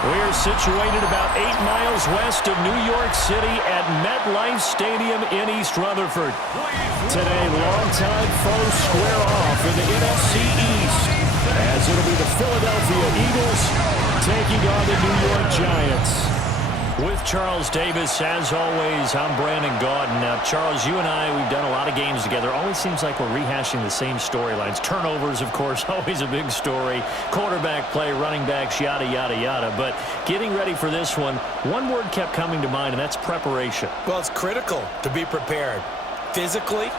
We're situated about 8 miles west of New York City at MetLife Stadium in East Rutherford. Today, longtime foes square off in the NFC East, as it'll be the Philadelphia Eagles taking on the New York Giants. With Charles Davis, as always, I'm Brandon Gaudin. Now, Charles, you and I, we've done a lot of games together. Always seems like we're rehashing the same storylines. Turnovers, of course, always a big story. Quarterback play, running backs, yada, yada, yada. But getting ready for this one word kept coming to mind, and that's preparation. Well, it's critical to be prepared. Physically,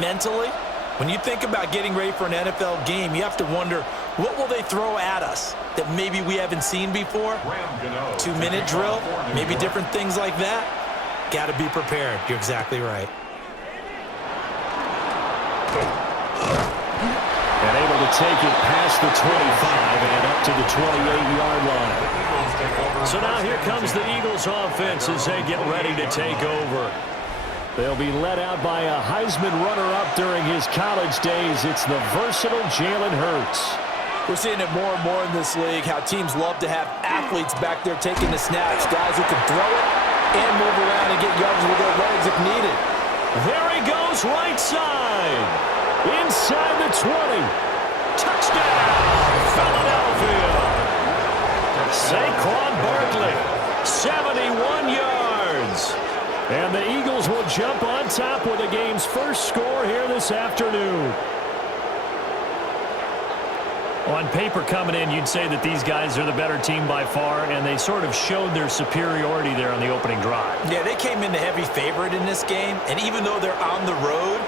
mentally. When you think about getting ready for an NFL game, you have to wonder, what will they throw at us that maybe we haven't seen before? 2-minute drill, maybe different things like that. Got to be prepared. You're exactly right. And able to take it past the 25 and up to the 28-yard line. So now here comes the Eagles offense as they get ready to take over. They'll be led out by a Heisman runner-up during his college days. It's the versatile Jalen Hurts. We're seeing it more and more in this league, how teams love to have athletes back there taking the snaps, guys who can throw it and move around and get yards with their legs if needed. There he goes, right side. Inside the 20. Touchdown, Philadelphia. Saquon Barkley, 71 yards. And the Eagles will jump on top with the game's first score here this afternoon. On paper coming in, you'd say that these guys are the better team by far, and they sort of showed their superiority there on the opening drive. Yeah, they came in the heavy favorite in this game, and even though they're on the road,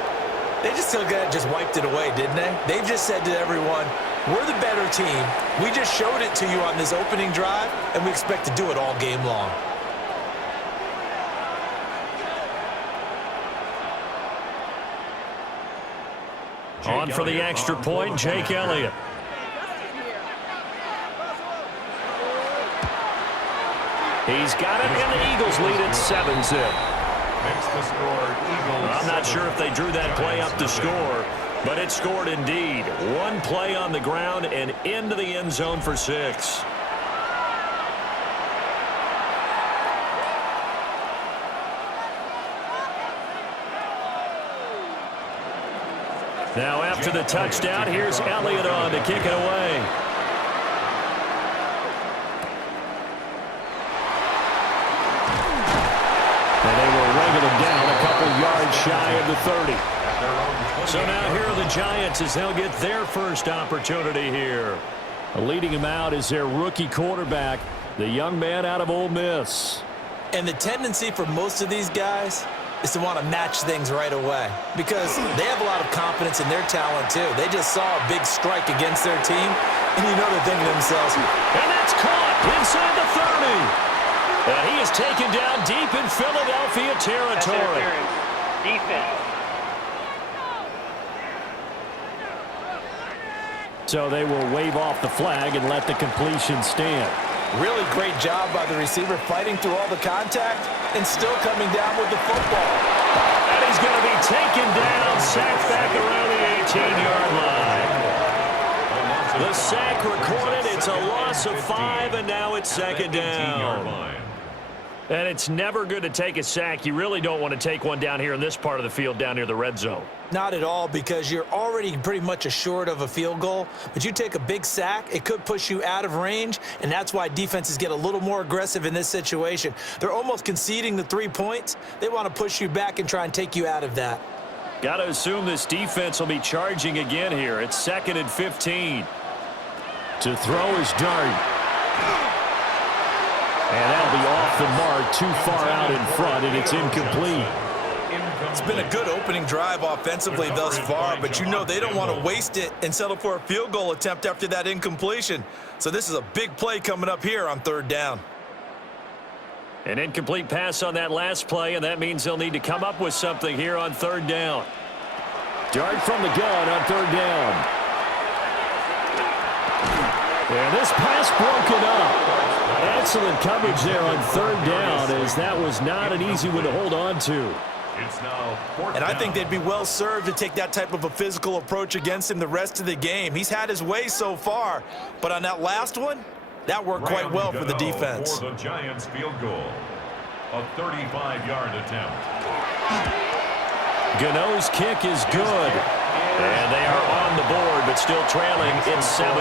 they just wiped it away, didn't they? They just said to everyone, we're the better team. We just showed it to you on this opening drive, and we expect to do it all game long. On for the extra point, Jake Elliott. He's got it, and the Eagles lead at 7-zip. I'm not sure if they drew that play up to score, but it scored indeed. One play on the ground and into the end zone for 6. Now after the touchdown, here's Elliott on to kick it away. And they will wrangle him down a couple yards shy of the 30. So now here are the Giants as they'll get their first opportunity here. Leading him out is their rookie quarterback, the young man out of Ole Miss. And the tendency for most of these guys is to want to match things right away because they have a lot of confidence in their talent too. They just saw a big strike against their team, and you know they're thinking to themselves, and that's caught inside the 30. And he is taken down deep in Philadelphia territory. Defense. So they will wave off the flag and let the completion stand. Really great job by the receiver fighting through all the contact and still coming down with the football. And he's going to be taken down, sacked back around the 18-yard line. The sack recorded. It's a loss of 5, and now it's second down. And it's never good to take a sack. You really don't want to take one down here in this part of the field down near the red zone. Not at all, because you're already pretty much assured of a field goal. But you take a big sack, it could push you out of range, and that's why defenses get a little more aggressive in this situation. They're almost conceding the 3 points. They want to push you back and try and take you out of that. Got to assume this defense will be charging again here. It's 2nd and 15. To throw is Dart. And that'll be off the mark, too far out in front, and it's incomplete. It's been a good opening drive offensively thus far, but you know they don't want to waste it and settle for a field goal attempt after that incompletion. So this is a big play coming up here on 3rd down. An incomplete pass on that last play, and that means they'll need to come up with something here on 3rd down. Dart from the gun on 3rd down. And this pass broken up. Excellent coverage there on 3rd down, as that was not an easy one to hold on to. And I think they'd be well served to take that type of a physical approach against him the rest of the game. He's had his way so far, but on that last one, That worked quite well for the defense. For the Giants field goal. A 35-yard attempt. Gano's kick is good. And they are on the board, but still trailing. It's 7-3.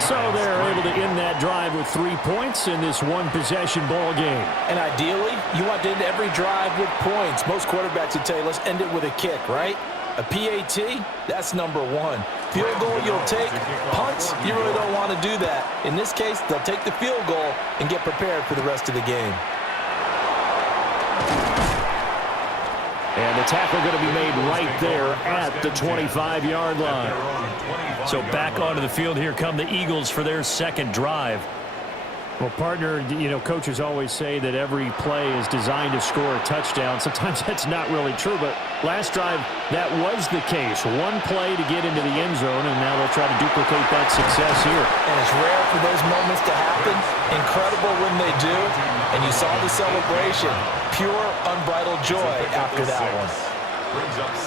So they're able to end that drive with 3 points in this one-possession ball game. And ideally, you want to end every drive with points. Most quarterbacks would tell you, let's end it with a kick, right? A PAT, that's number one. Field goal you'll take. Punts, you really don't want to do that. In this case, they'll take the field goal and get prepared for the rest of the game. And the tackle going to be made right there at the 25-yard line. So back onto the field, here come the Eagles for their second drive. Well, partner, you know, coaches always say that every play is designed to score a touchdown. Sometimes that's not really true, but last drive, that was the case. One play to get into the end zone, and now they'll try to duplicate that success here. And it's rare for those moments to happen. Incredible when they do. And you saw the celebration. Pure, unbridled joy after that one.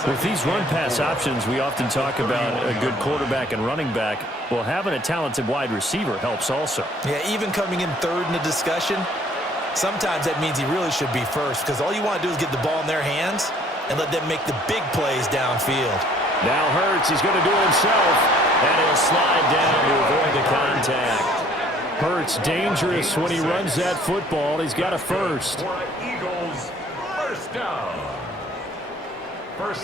With these run-pass options, we often talk about a good quarterback and running back. Well, having a talented wide receiver helps also. Yeah, even coming in third in the discussion, sometimes that means he really should be first, because all you want to do is get the ball in their hands and let them make the big plays downfield. Now Hurts, he's going to do it himself, and he'll slide down to avoid the contact. Hurts dangerous when he runs that football. He's got a first. Eagles, first down.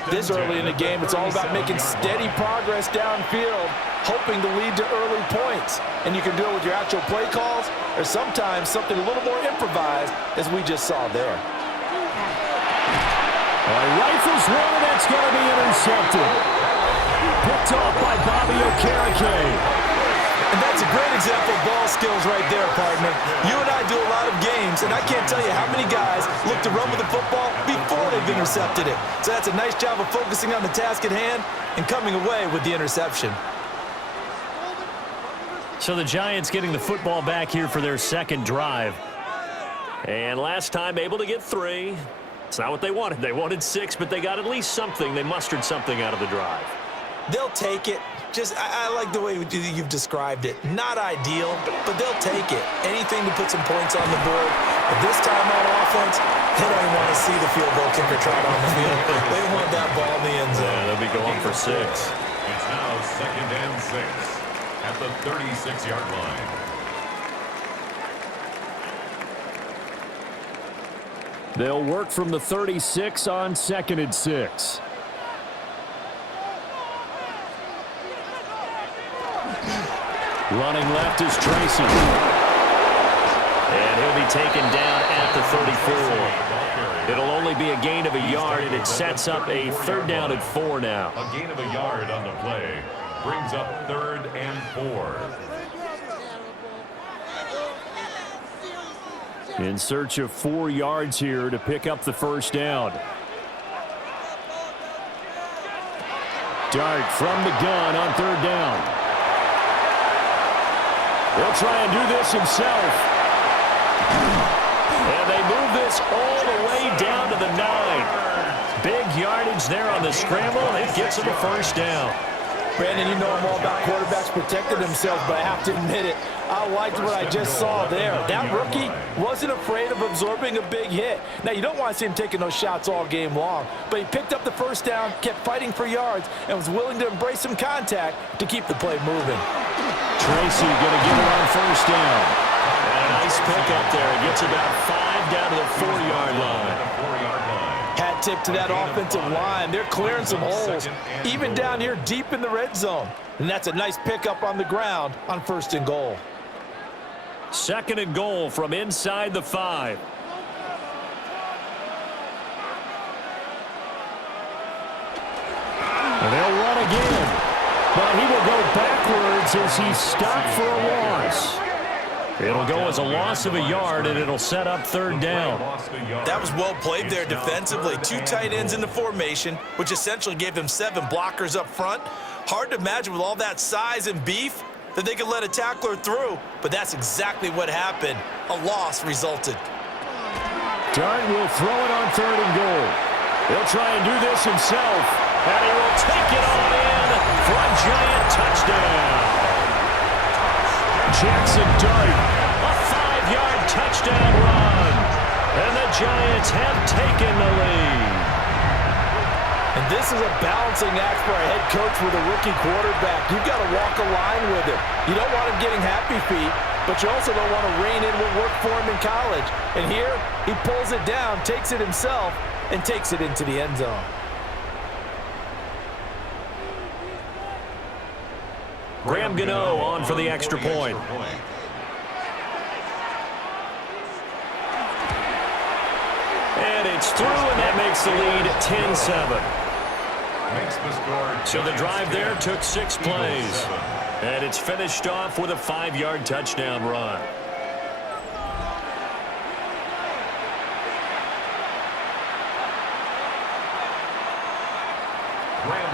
This early in the game, it's all about making steady progress downfield, hoping to lead to early points. And you can do it with your actual play calls or sometimes something a little more improvised, as we just saw there. Rifles one, that's going to be intercepted. Picked off by Bobby Okereke. And that's a great example of ball skills right there, partner. You and I do a lot of games, and I can't tell you how many guys look to run with the football before they've intercepted it. So that's a nice job of focusing on the task at hand and coming away with the interception. So the Giants getting the football back here for their second drive. And last time able to get 3. It's not what they wanted. They wanted 6, but they got at least something. They mustered something out of the drive. They'll take it. I like the way you've described it. Not ideal, but they'll take it. Anything to put some points on the board. But this time on offense, they don't want to see the field goal kicker trot on the field. They want that ball in the end zone. Yeah, they'll be going for 6. It's now 2nd and 6 at the 36-yard line. They'll work from the 36 on 2nd and 6. Running left is Tracy. And he'll be taken down at the 34. It'll only be a gain of a yard, and it sets up a 3rd down and 4 now. A gain of a yard on the play brings up 3rd and 4. In search of 4 yards here to pick up the 1st down. Dart from the gun on 3rd down. They'll try and do this himself. And they move this all the way down to the 9. Big yardage there on the scramble, and it gets them a 1st down. Brandon, you know I'm all about quarterbacks protecting themselves, but I have to admit it, I liked what I just saw there. That rookie wasn't afraid of absorbing a big hit. Now, you don't want to see him taking those shots all game long, but he picked up the 1st down, kept fighting for yards, and was willing to embrace some contact to keep the play moving. Tracy going to get it on 1st down. And a nice pickup there. It gets about 5 down to the 4-yard line. Hat tip to that offensive line. They're clearing some holes, even down here deep in the red zone. And that's a nice pickup on the ground on 1st and goal. 2nd and goal from inside the 5. And they'll run again. But he will go backwards as he's stopped for a loss. It'll go as a loss of a yard, and it'll set up 3rd down. That was well played there defensively. 2 tight ends in the formation, which essentially gave them 7 blockers up front. Hard to imagine with all that size and beef that they could let a tackler through, but that's exactly what happened. A loss resulted. Dart will throw it on 3rd and goal. He'll try and do this himself, and he will take it on in for a Giant touchdown. Jackson Dart. A 5-yard touchdown run. And the Giants have taken the lead. And this is a balancing act for a head coach with a rookie quarterback. You've got to walk a line with him. You don't want him getting happy feet, but you also don't want to rein in what worked for him in college. And here, he pulls it down, takes it himself, and takes it into the end zone. Graham Gano on for the extra point. And it's through, and that makes the lead 10-7. So the drive there took 6 plays. And it's finished off with a 5-yard touchdown run.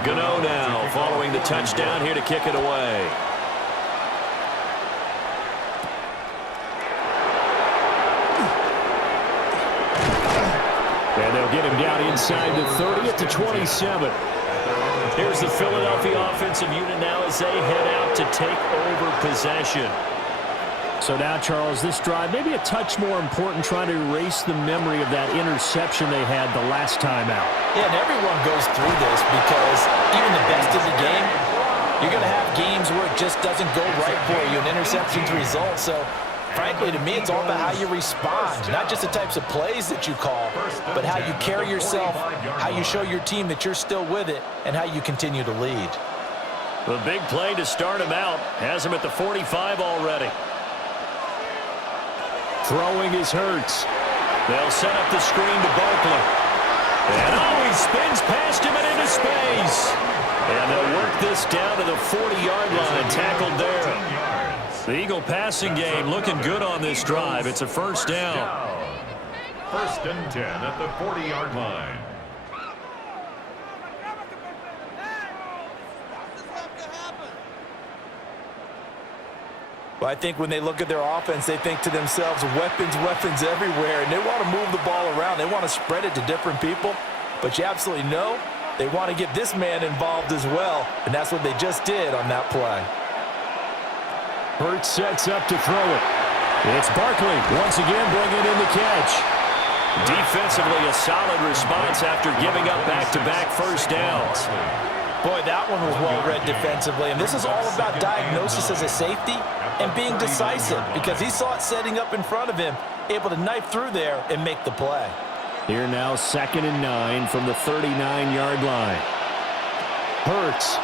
Gano now following the touchdown here to kick it away. And they'll get him down inside the 30 at the 27. Here's the Philadelphia offensive unit now as they head out to take over possession. So now, Charles, this drive maybe a touch more important, trying to erase the memory of that interception they had the last time out. Yeah, and everyone goes through this because even the best in the game, you're going to have games where it just doesn't go right for you, and interceptions result. So, frankly, to me, it's all about how you respond, not just the types of plays that you call, but how you carry yourself, how you show your team that you're still with it, and how you continue to lead. The big play to start him out has him at the 45 already. Throwing is Hurts. They'll set up the screen to Barkley. And he spins past him and into space. And they'll work this down to the 40-yard line, tackled there. The Eagle passing game looking good on this drive. It's a first down. First and 10 at the 40-yard line. Well, I think when they look at their offense, they think to themselves, weapons, weapons everywhere, and they want to move the ball around. They want to spread it to different people, but you absolutely know they want to get this man involved as well, and that's what they just did on that play. Hurts sets up to throw it. It's Barkley once again bringing in the catch. Defensively, a solid response after giving up back-to-back first downs. Boy, that one was well-read defensively, and this is all about diagnosis as a safety and being decisive because he saw it setting up in front of him, able to knife through there and make the play. Here now, 2nd and 9 from the 39-yard line. Hurts.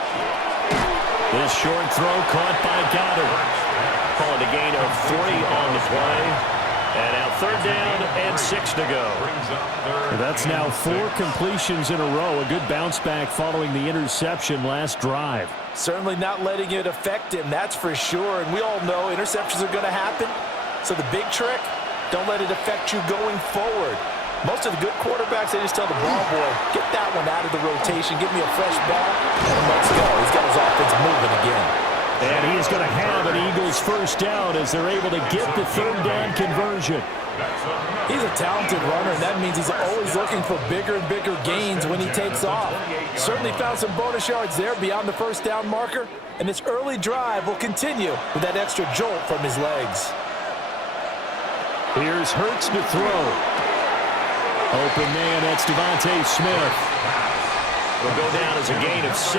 This short throw caught by Goddard. Call it a gain of 3 on the play. And now 3rd down and 6 to go. That's now 4 completions in a row. A good bounce back following the interception last drive. Certainly not letting it affect him, that's for sure. And we all know interceptions are going to happen. So the big trick, don't let it affect you going forward. Most of the good quarterbacks, they just tell the ball boy, get that one out of the rotation, give me a fresh ball, and let's go. He's got his offense moving again. And he is going to have an Eagles first down as they're able to get the 3rd down conversion. He's a talented runner, and that means he's always looking for bigger and bigger gains when he takes off. Certainly found some bonus yards there beyond the first down marker, and this early drive will continue with that extra jolt from his legs. Here's Hurts to throw. Open man, that's Devontae Smith. Will go down as a gain of 6,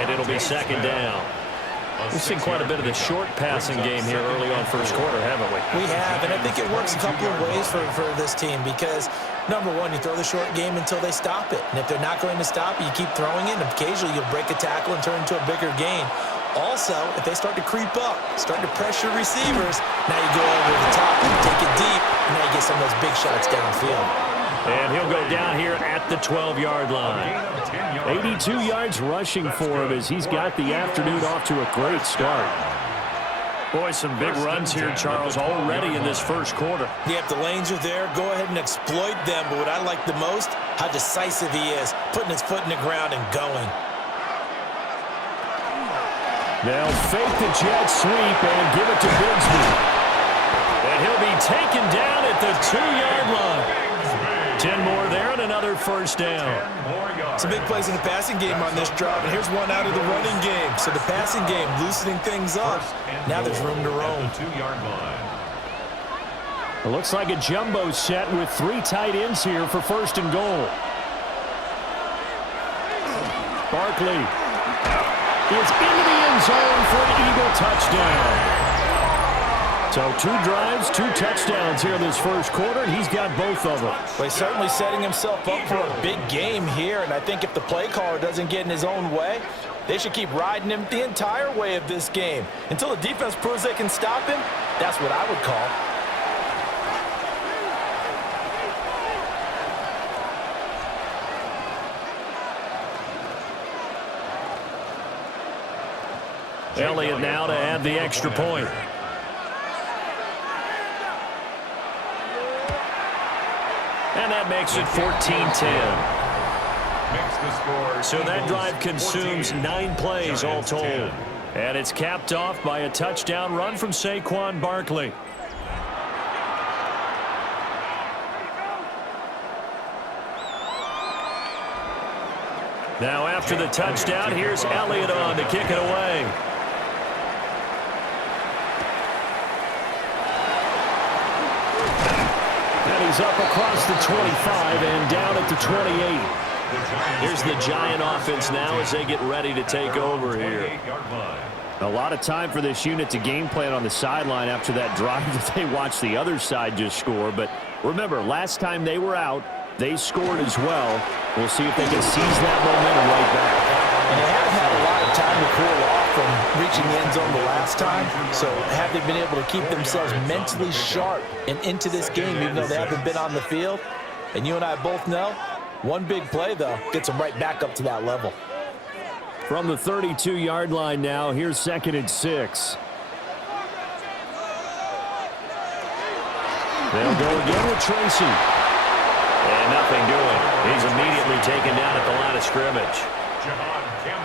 and it'll be 2nd down. We've seen quite a bit of the short passing game here early on first quarter, haven't we? We have, and I think it works a couple of ways for this team because, number one, you throw the short game until they stop it. And if they're not going to stop it, you keep throwing it, and occasionally you'll break a tackle and turn into a bigger gain. Also, if they start to creep up, start to pressure receivers, now you go over the top, take it deep, and now you get some of those big shots downfield. And he'll go down here at the 12-yard line. 82 yards rushing for him as he's got the afternoon off to a great start. Boy, some big runs here, Charles, already in this first quarter. Yeah, if the lanes are there, go ahead and exploit them. But what I like the most, how decisive he is, putting his foot in the ground and going. They'll fake the jet sweep and give it to Bigsby. And he'll be taken down at the 2-yard line. 10 more there and another first down. Some big plays in the passing game on this drive, and here's one out of the running game. So the passing game loosening things up. Now there's room to roam. It looks like a jumbo set with 3 tight ends here for first and goal. Barkley is into the end zone for an Eagle touchdown. So 2 drives, 2 touchdowns here in this first quarter, and he's got both of them. Well, he's certainly setting himself up for a big game here, and I think if the play caller doesn't get in his own way, they should keep riding him the entire way of this game. Until the defense proves they can stop him, that's what I would call. Elliott now to add the extra point. And that makes it 14-10. So that drive consumes 9 plays all told. And it's capped off by a touchdown run from Saquon Barkley. Now after the touchdown, here's Elliott on to kick it away. And he's up across the 25 and down at the 28. Here's the Giant offense now as they get ready to take over here. A lot of time for this unit to game plan on the sideline after that drive that they watched the other side just score. But remember, last time they were out, they scored as well. We'll see if they can seize that momentum right back. And they haven't had a lot of time to cool off from reaching the end zone the last time. So have they been able to keep themselves mentally sharp and into this game, even though they haven't been on the field? And you and I both know, one big play, though, gets them right back up to that level. From the 32-yard line now, here's 2nd and 6. They'll go again with Tracy. And nothing doing. He's immediately taken down at the line of scrimmage.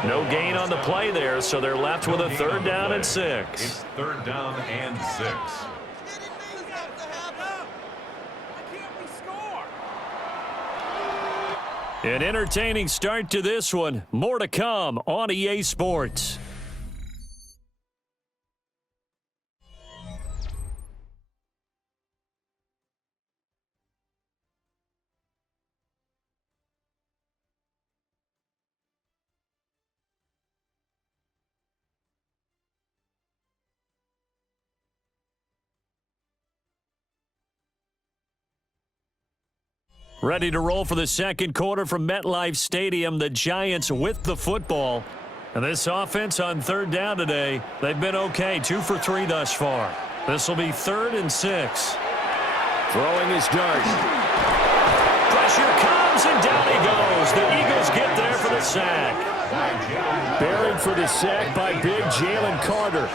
No gain on the play there, so they're left with a 3rd down and 6. It's 3rd down and 6. An entertaining start to this one. More to come on EA Sports. Ready to roll for the second quarter from MetLife Stadium. The Giants with the football. And this offense on 3rd down today, they've been okay. 2 for 3 thus far. This will be 3rd and 6. Throwing his dart. Pressure comes and down he goes. The Eagles get there for the sack. Buried for the sack by big Jalen Carter.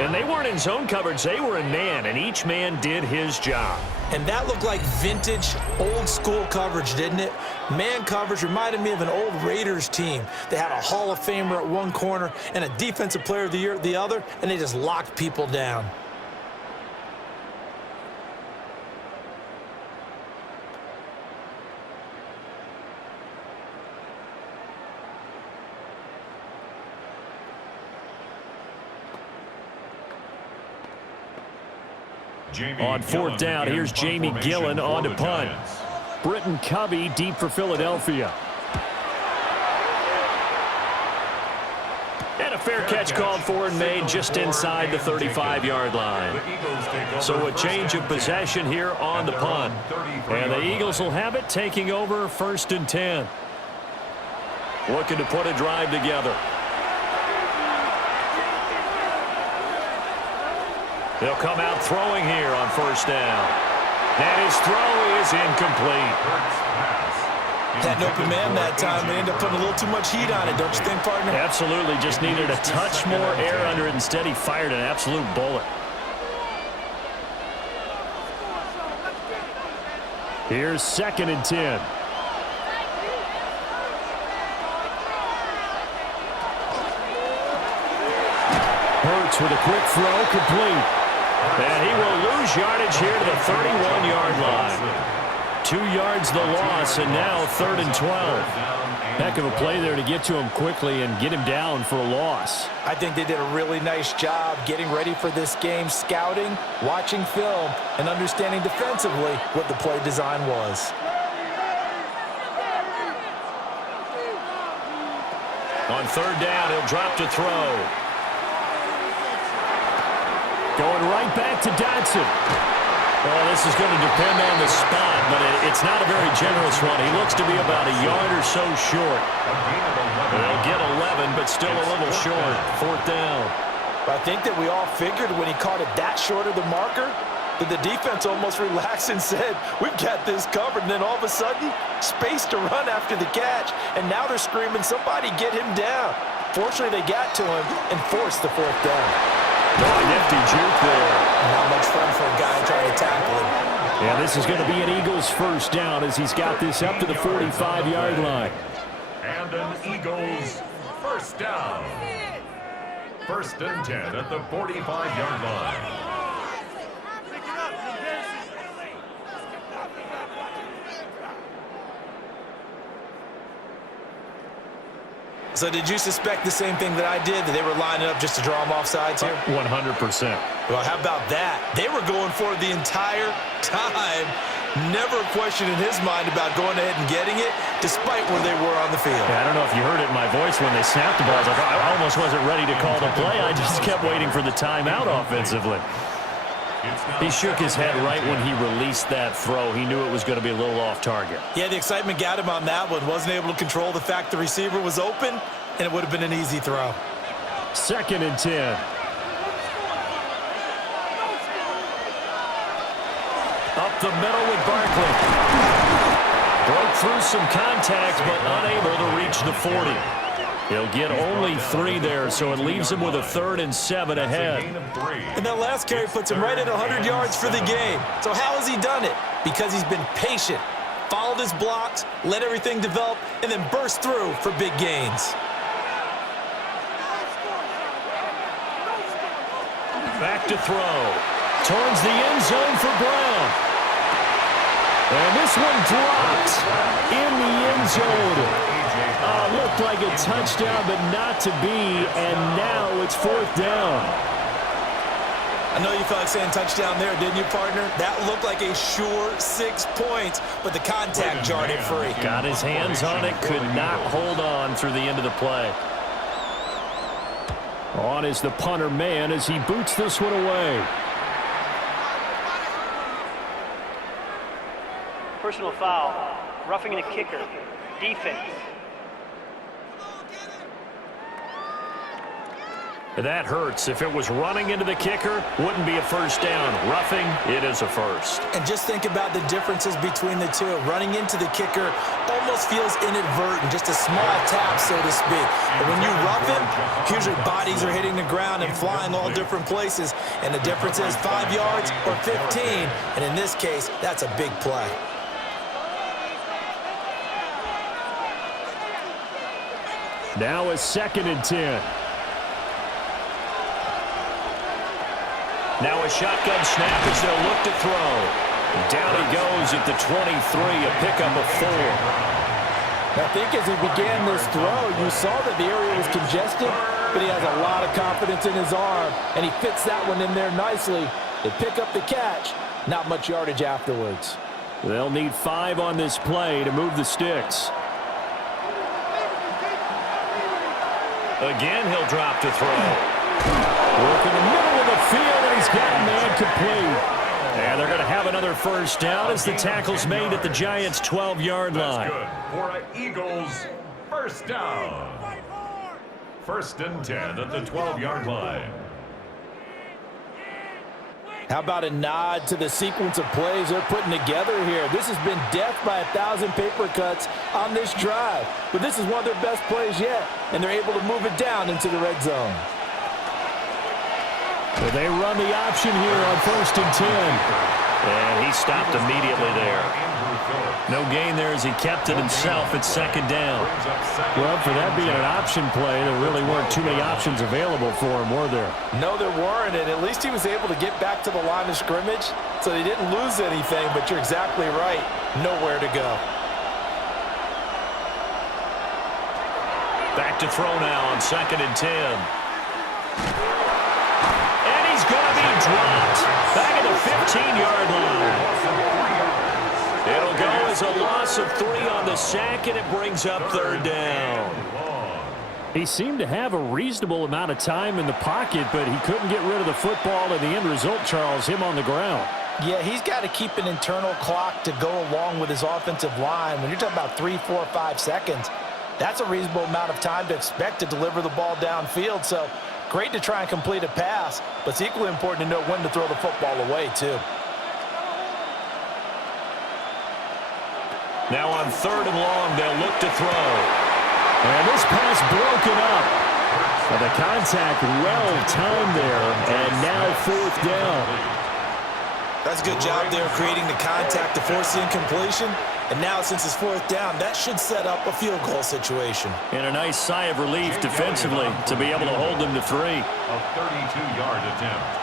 And they weren't in zone coverage. They were in man, and each man did his job. And that looked like vintage, old-school coverage, didn't it? Man coverage reminded me of an old Raiders team. They had a Hall of Famer at one corner and a Defensive Player of the Year at the other, and they just locked people down. On 4th down, here's Jamie Gillen on to punt. Britton Covey deep for Philadelphia. And a fair catch called for and made just inside the 35-yard line. So a change of possession here on the punt. And the Eagles will have it, taking over 1st and 10. Looking to put a drive together. They'll come out throwing here on 1st down. And his throw is incomplete. Had an open man that time. They ended up putting a little too much heat on it, don't you think, partner? Absolutely. Just needed a touch more air under it. Instead, he fired an absolute bullet. Here's 2nd and 10. Hurts with a quick throw, complete. And he will lose yardage here to the 31-yard line. 2 yards the loss, and now 3rd and 12. Heck of a play there to get to him quickly and get him down for a loss. I think they did a really nice job getting ready for this game, scouting, watching film, and understanding defensively what the play design was. On 3rd down, he'll drop to throw. Going right back to Dotson. Well, this is going to depend on the spot, but it's not a very generous one. He looks to be about a yard or so short. They'll get 11, but still a little short. 4th down. I think that we all figured when he caught it that short of the marker, that the defense almost relaxed and said, we've got this covered. And then all of a sudden, space to run after the catch. And now they're screaming, somebody get him down. Fortunately, they got to him and forced the 4th down. Oh, nifty juke there. Not much fun for a guy trying to tackle him. Yeah, this is going to be an Eagles 1st down as he's got this up to the 45-yard line. And an Eagles 1st down. 1st and 10 at the 45-yard line. So did you suspect the same thing that I did, that they were lining up just to draw him off sides here? 100%. Well, how about that? They were going for it the entire time. Never a question in his mind about going ahead and getting it, despite where they were on the field. Yeah, I don't know if you heard it in my voice when they snapped the ball. I almost wasn't ready to call the play. I just kept waiting for the timeout offensively. He shook his head right when he released that throw. He knew it was going to be a little off target. Yeah, the excitement got him on that one. Wasn't able to control the fact the receiver was open, and it would have been an easy throw. 2nd and 10. Up the middle with Barkley. Broke through some contact, but unable to reach the 40. He'll get only 3 there, so it leaves him with a 3rd and 7 ahead. And that last carry puts him right at 100 yards for the game. So how has he done it? Because he's been patient, followed his blocks, let everything develop, and then burst through for big gains. Back to throw. Towards the end zone for Brown. And this one dropped in the end zone. Looked like a touchdown, but not to be, and now it's 4th down. I know you felt like saying touchdown there, didn't you, partner? That looked like a sure 6 points, but the contact jarred it free. Got his hands on it, could not hold on through the end of the play. On is the punter man as he boots this one away. Personal foul, roughing the kicker, defense. That hurts. If it was running into the kicker, wouldn't be a 1st down. Roughing, it is a 1st. And just think about the differences between the two. Running into the kicker almost feels inadvertent, just a small tap, so to speak. But when you rough him, usually bodies are hitting the ground and flying all different places. And the difference is 5 yards or 15. And in this case, that's a big play. Now a 2nd and 10. Now a shotgun snap as they'll look to throw. Down he goes at the 23, a pickup of 4. I think as he began this throw, you saw that the area was congested, but he has a lot of confidence in his arm, and he fits that one in there nicely. They pick up the catch, not much yardage afterwards. They'll need 5 on this play to move the sticks. Again, he'll drop to throw. Work in the middle of the field, and he's got a man complete. And they're going to have another 1st down as the tackle's made at the Giants' 12-yard line. That's good for an Eagles 1st down. 1st and 10 at the 12-yard line. How about a nod to the sequence of plays they're putting together here? This has been death by 1,000 paper cuts on this drive. But this is one of their best plays yet, and they're able to move it down into the red zone. Well, they run the option here on 1st and 10. And he stopped immediately there. No gain there as he kept it himself at second down. Well, for that being an option play, there really weren't too many options available for him, were there? No, there weren't, and at least he was able to get back to the line of scrimmage, so they didn't lose anything, but you're exactly right. Nowhere to go. Back to throw now on 2nd and 10. And he's going to be dropped. Back at the 15-yard line. It'll go as a loss of 3 on the sack, and it brings up 3rd down. He seemed to have a reasonable amount of time in the pocket, but he couldn't get rid of the football, and the end result, Charles, him on the ground. Yeah, he's got to keep an internal clock to go along with his offensive line. When you're talking about 3, 4, 5 seconds, that's a reasonable amount of time to expect to deliver the ball downfield. So great to try and complete a pass, but it's equally important to know when to throw the football away, too. Now on 3rd and long, they'll look to throw. And this pass broken up. Well, the contact well-timed there, and now 4th down. That's a good job there creating the contact to force the incompletion. And now, since it's 4th down, that should set up a field goal situation. And a nice sigh of relief defensively to be able to hold them to 3. A 32-yard attempt.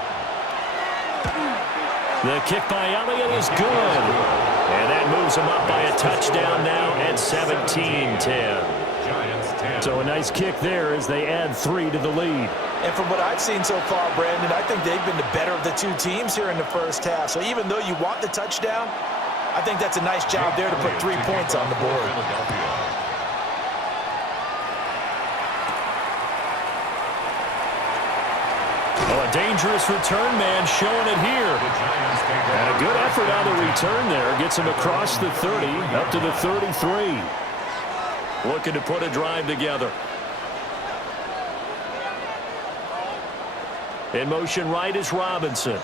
The kick by Elliott is good. And that moves them up by a touchdown now at 17-10. Giants 10. So a nice kick there as they add 3 to the lead. And from what I've seen so far, Brandon, I think they've been the better of the two teams here in the first half. So even though you want the touchdown, I think that's a nice job there to put 3 points on the board. Oh, a dangerous return man showing it here. And a good effort on the return there. Gets him across the 30, up to the 33. Looking to put a drive together. In motion right is Robinson.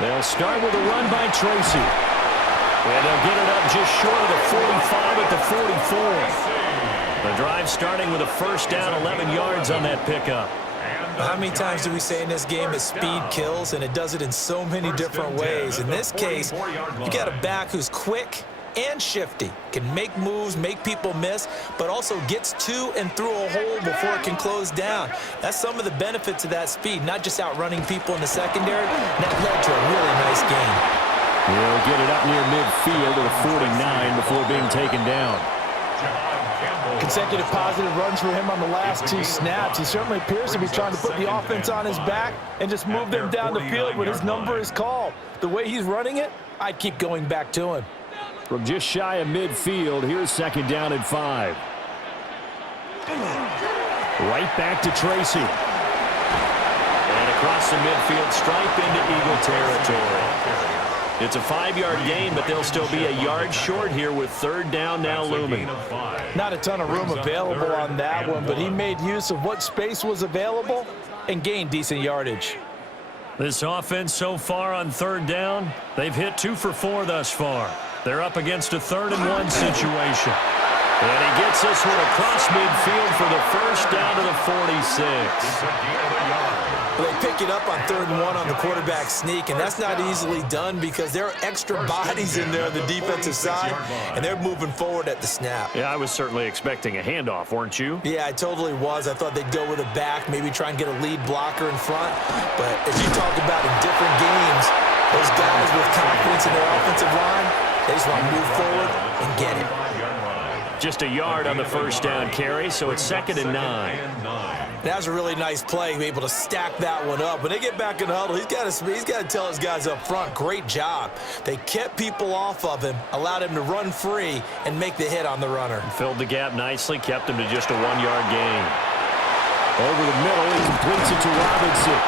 They'll start with a run by Tracy. And they'll get it up just short of the 45 at the 44. The drive starting with a 1st down, 11 yards on that pickup. How many times do we say in this game that speed kills, and it does it in so many different ways? In this case, you got a back who's quick and shifty, can make moves, make people miss, but also gets to and through a hole before it can close down. That's some of the benefits of that speed, not just outrunning people in the secondary. And that led to a really nice game. He'll get it up near midfield to the 49 before being taken down. Consecutive positive runs for him on the last 2 snaps. He certainly appears to be trying to put the offense on his back and just move them down the field when his number is called. The way he's running it, I'd keep going back to him. From just shy of midfield, here's 2nd down and 5. Right back to Tracy. And across the midfield stripe into Eagle territory. It's a 5-yard gain, but they'll still be a yard short here with 3rd down now looming. Not a ton of room available on that one, but he made use of what space was available and gained decent yardage. This offense so far on 3rd down, they've hit 2 for 4 thus far. They're up against a 3rd and 1 situation. And he gets this one across midfield for the 1st down to the 46. They pick it up on 3rd and 1 on the quarterback sneak, and that's not easily done because there are extra bodies in there on the defensive side, and they're moving forward at the snap. Yeah, I was certainly expecting a handoff, weren't you? Yeah, I totally was. I thought they'd go with a back, maybe try and get a lead blocker in front. But as you talk about in different games, those guys with confidence in their offensive line, they just want to move forward and get it. Just a yard on the 1st down carry, so it's 2nd and 9. That was a really nice play, able to stack that one up. When they get back in the huddle, he's got to tell his guys up front, great job. They kept people off of him, allowed him to run free, and make the hit on the runner. Filled the gap nicely, kept him to just a 1-yard gain. Over the middle, he completes it to Robinson.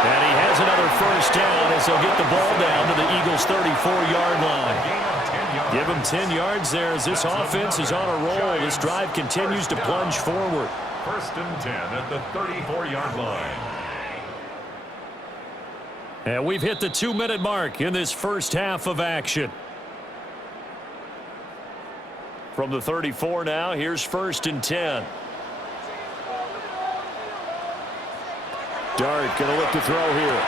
And he has another 1st down as he'll get the ball down to the Eagles' 34-yard line. Give him 10 yards there as this offense is on a roll. This drive continues to plunge forward. 1st and 10 at the 34-yard line. And we've hit the 2-minute mark in this first half of action. From the 34 now, here's 1st and 10. Dart going to look to throw here.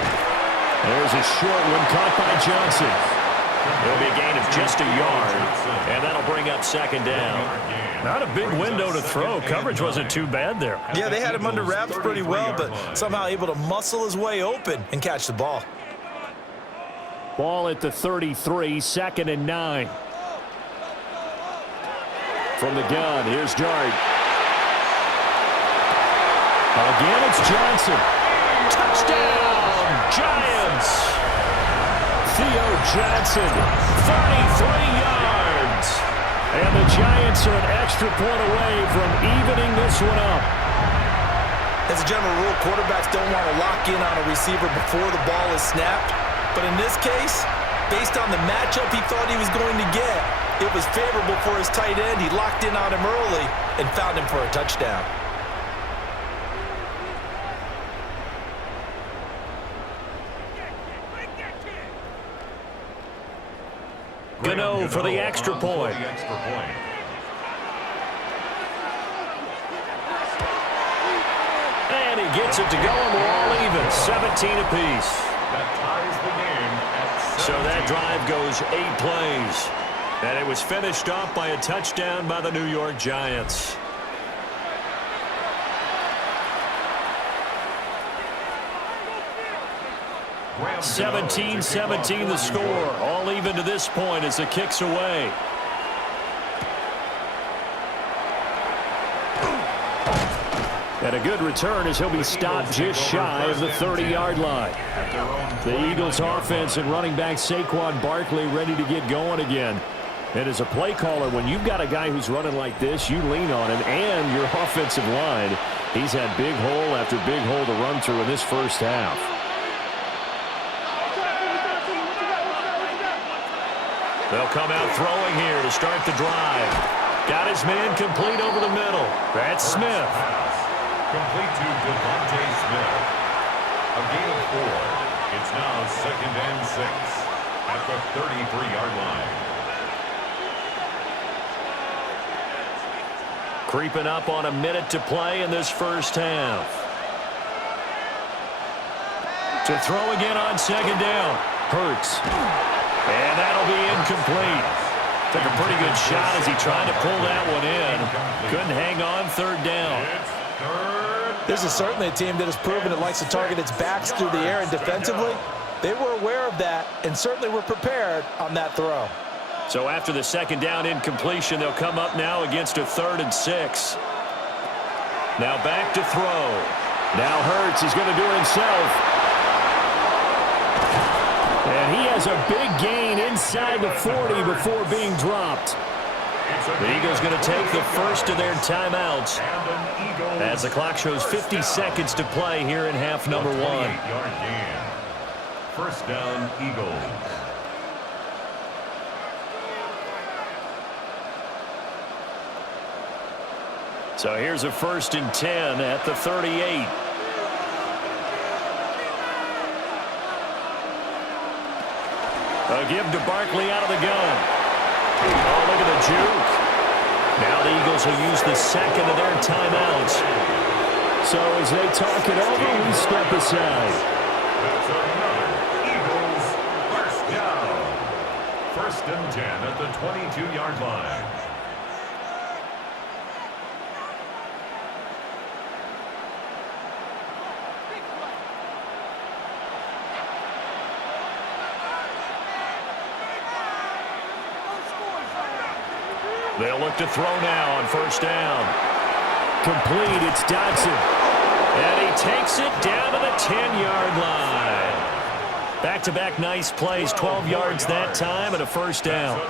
There's a short one caught by Johnson. It'll be a gain of just a yard, and that'll bring up second down. Not a big window to throw. Coverage wasn't too bad there. Yeah, they had him under wraps pretty well, but somehow able to muscle his way open and catch the ball. Ball at the 33, 2nd and 9. From the gun, here's Dart. Again, it's Johnson. Touchdown, Giants! Theo Johnson, 33 yards. And the Giants are an extra point away from evening this one up. As a general rule, quarterbacks don't want to lock in on a receiver before the ball is snapped. But in this case, based on the matchup he thought he was going to get, it was favorable for his tight end. He locked in on him early and found him for a touchdown. Gano for the extra point. And he gets it to go, and we're all even. 17 apiece. That ties the game at 17. So that drive goes 8 plays. And it was finished off by a touchdown by the New York Giants. Graham 17-17 the score. All even to this point as the kick's away. And a good return as he'll be stopped just shy of the 30-yard line. The Eagles offense and running back Saquon Barkley ready to get going again. And as a play caller, when you've got a guy who's running like this, you lean on him and your offensive line. He's had big hole after big hole to run through in this first half. They'll come out throwing here to start the drive. Got his man complete over the middle. That's Smith. Complete to Devontae Smith. A gain of 4. It's now 2nd and 6 at the 33-yard line. Creeping up on a minute to play in this first half. To throw again on 2nd down. Hurts. And that'll be incomplete. Took a pretty good shot as he tried to pull that one in. Couldn't hang on 3rd down. This is certainly a team that has proven it likes to target its backs through the air, and defensively, they were aware of that and certainly were prepared on that throw. So after the 2nd down incompletion, they'll come up now against a 3rd and 6. Now back to throw. Now Hurts is going to do it himself. And he has a big gain inside the 40 before being dropped. The Eagles going to take the first of their timeouts as the clock shows 50 seconds to play here in half number 1. 28-yard gain. First down, Eagles. So here's a 1st and 10 at the 38. A give to Barkley out of the gun. Oh, look at the juke. Now the Eagles will use the 2nd of their timeouts. So as they talk it over, we step aside. That's another Eagles first down. 1st and 10 at the 22-yard line. They'll look to throw now on 1st down. Complete, it's Dodson. And he takes it down to the 10-yard line. Back-to-back nice plays, 12 yards that time and a 1st down.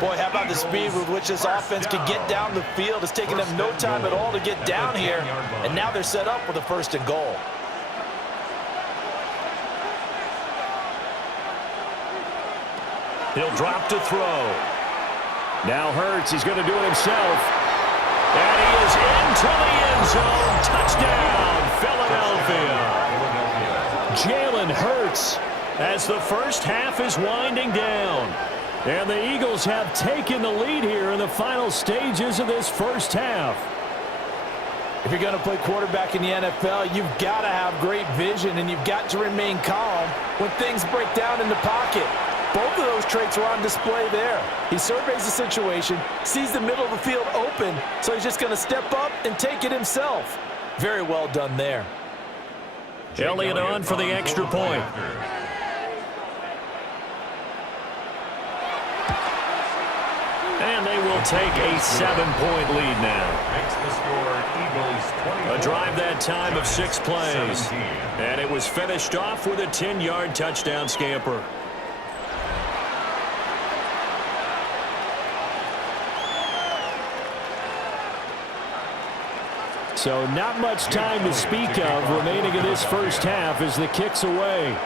Boy, how about the speed with which this offense could get down the field? It's taken them no time at all to get down here, and now they're set up with a 1st and goal. He'll drop to throw. Now Hurts, he's going to do it himself. And he is into the end zone. Touchdown, Philadelphia. Jalen Hurts as the first half is winding down. And the Eagles have taken the lead here in the final stages of this first half. If you're going to play quarterback in the NFL, you've got to have great vision, and you've got to remain calm when things break down in the pocket. Both of those traits are on display there. He surveys the situation, sees the middle of the field open, so he's just going to step up and take it himself. Very well done there. Elliott on for the extra point. And they will take a 7-point lead now. Makes the score Eagles 24. A drive that time of 6 plays. 17. And it was finished off with a 10-yard touchdown scamper. So not much time to speak of remaining in this first half as the kick's away.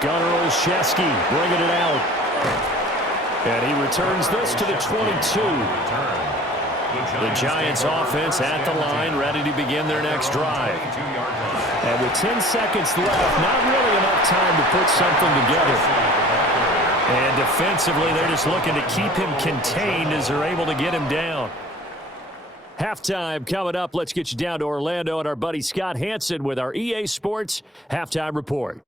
Gunnar Olszewski bringing it out. And he returns this to the 22. The Giants offense at the line, ready to begin their next drive. And with 10 seconds left, not really enough time to put something together. And defensively, they're just looking to keep him contained as they're able to get him down. Halftime coming up. Let's get you down to Orlando and our buddy Scott Hansen with our EA Sports Halftime Report.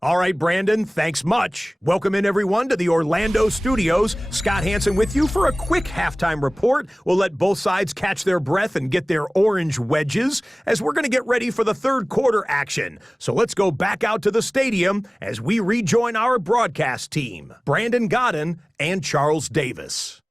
All right, Brandon, thanks much. Welcome in, everyone, to the Orlando studios. Scott Hansen with you for a quick halftime report. We'll let both sides catch their breath and get their orange wedges as we're going to get ready for the third quarter action. So let's go back out to the stadium as we rejoin our broadcast team, Brandon Godden and Charles Davis.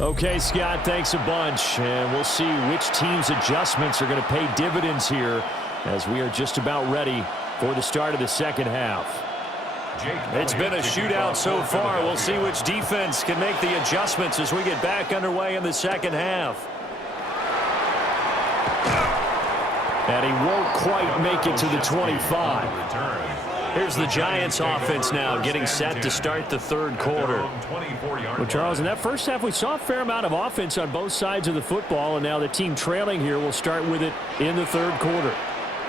Okay, Scott, thanks a bunch. And we'll see which team's adjustments are going to pay dividends here as we are just about ready for the start of the second half. It's been a shootout so far. We'll see which defense can make the adjustments as we get back underway in the second half. And he won't quite make it to the 25. Here's the Giants offense now getting set to start the third quarter. Well, Charles, in that first half, we saw a fair amount of offense on both sides of the football, and now the team trailing here will start with it in the third quarter.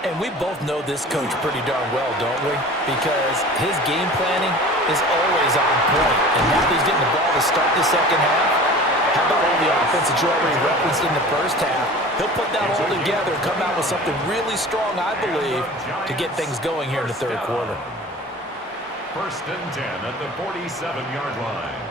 And we both know this coach pretty darn well, don't we? Because his game planning is always on point. And now he's getting the ball to start the second half. How about all the offense that you already referenced in the first half? He'll put that all together and come out with something really strong, I believe, to get things going here in the third quarter. First and 10 at the 47-yard line.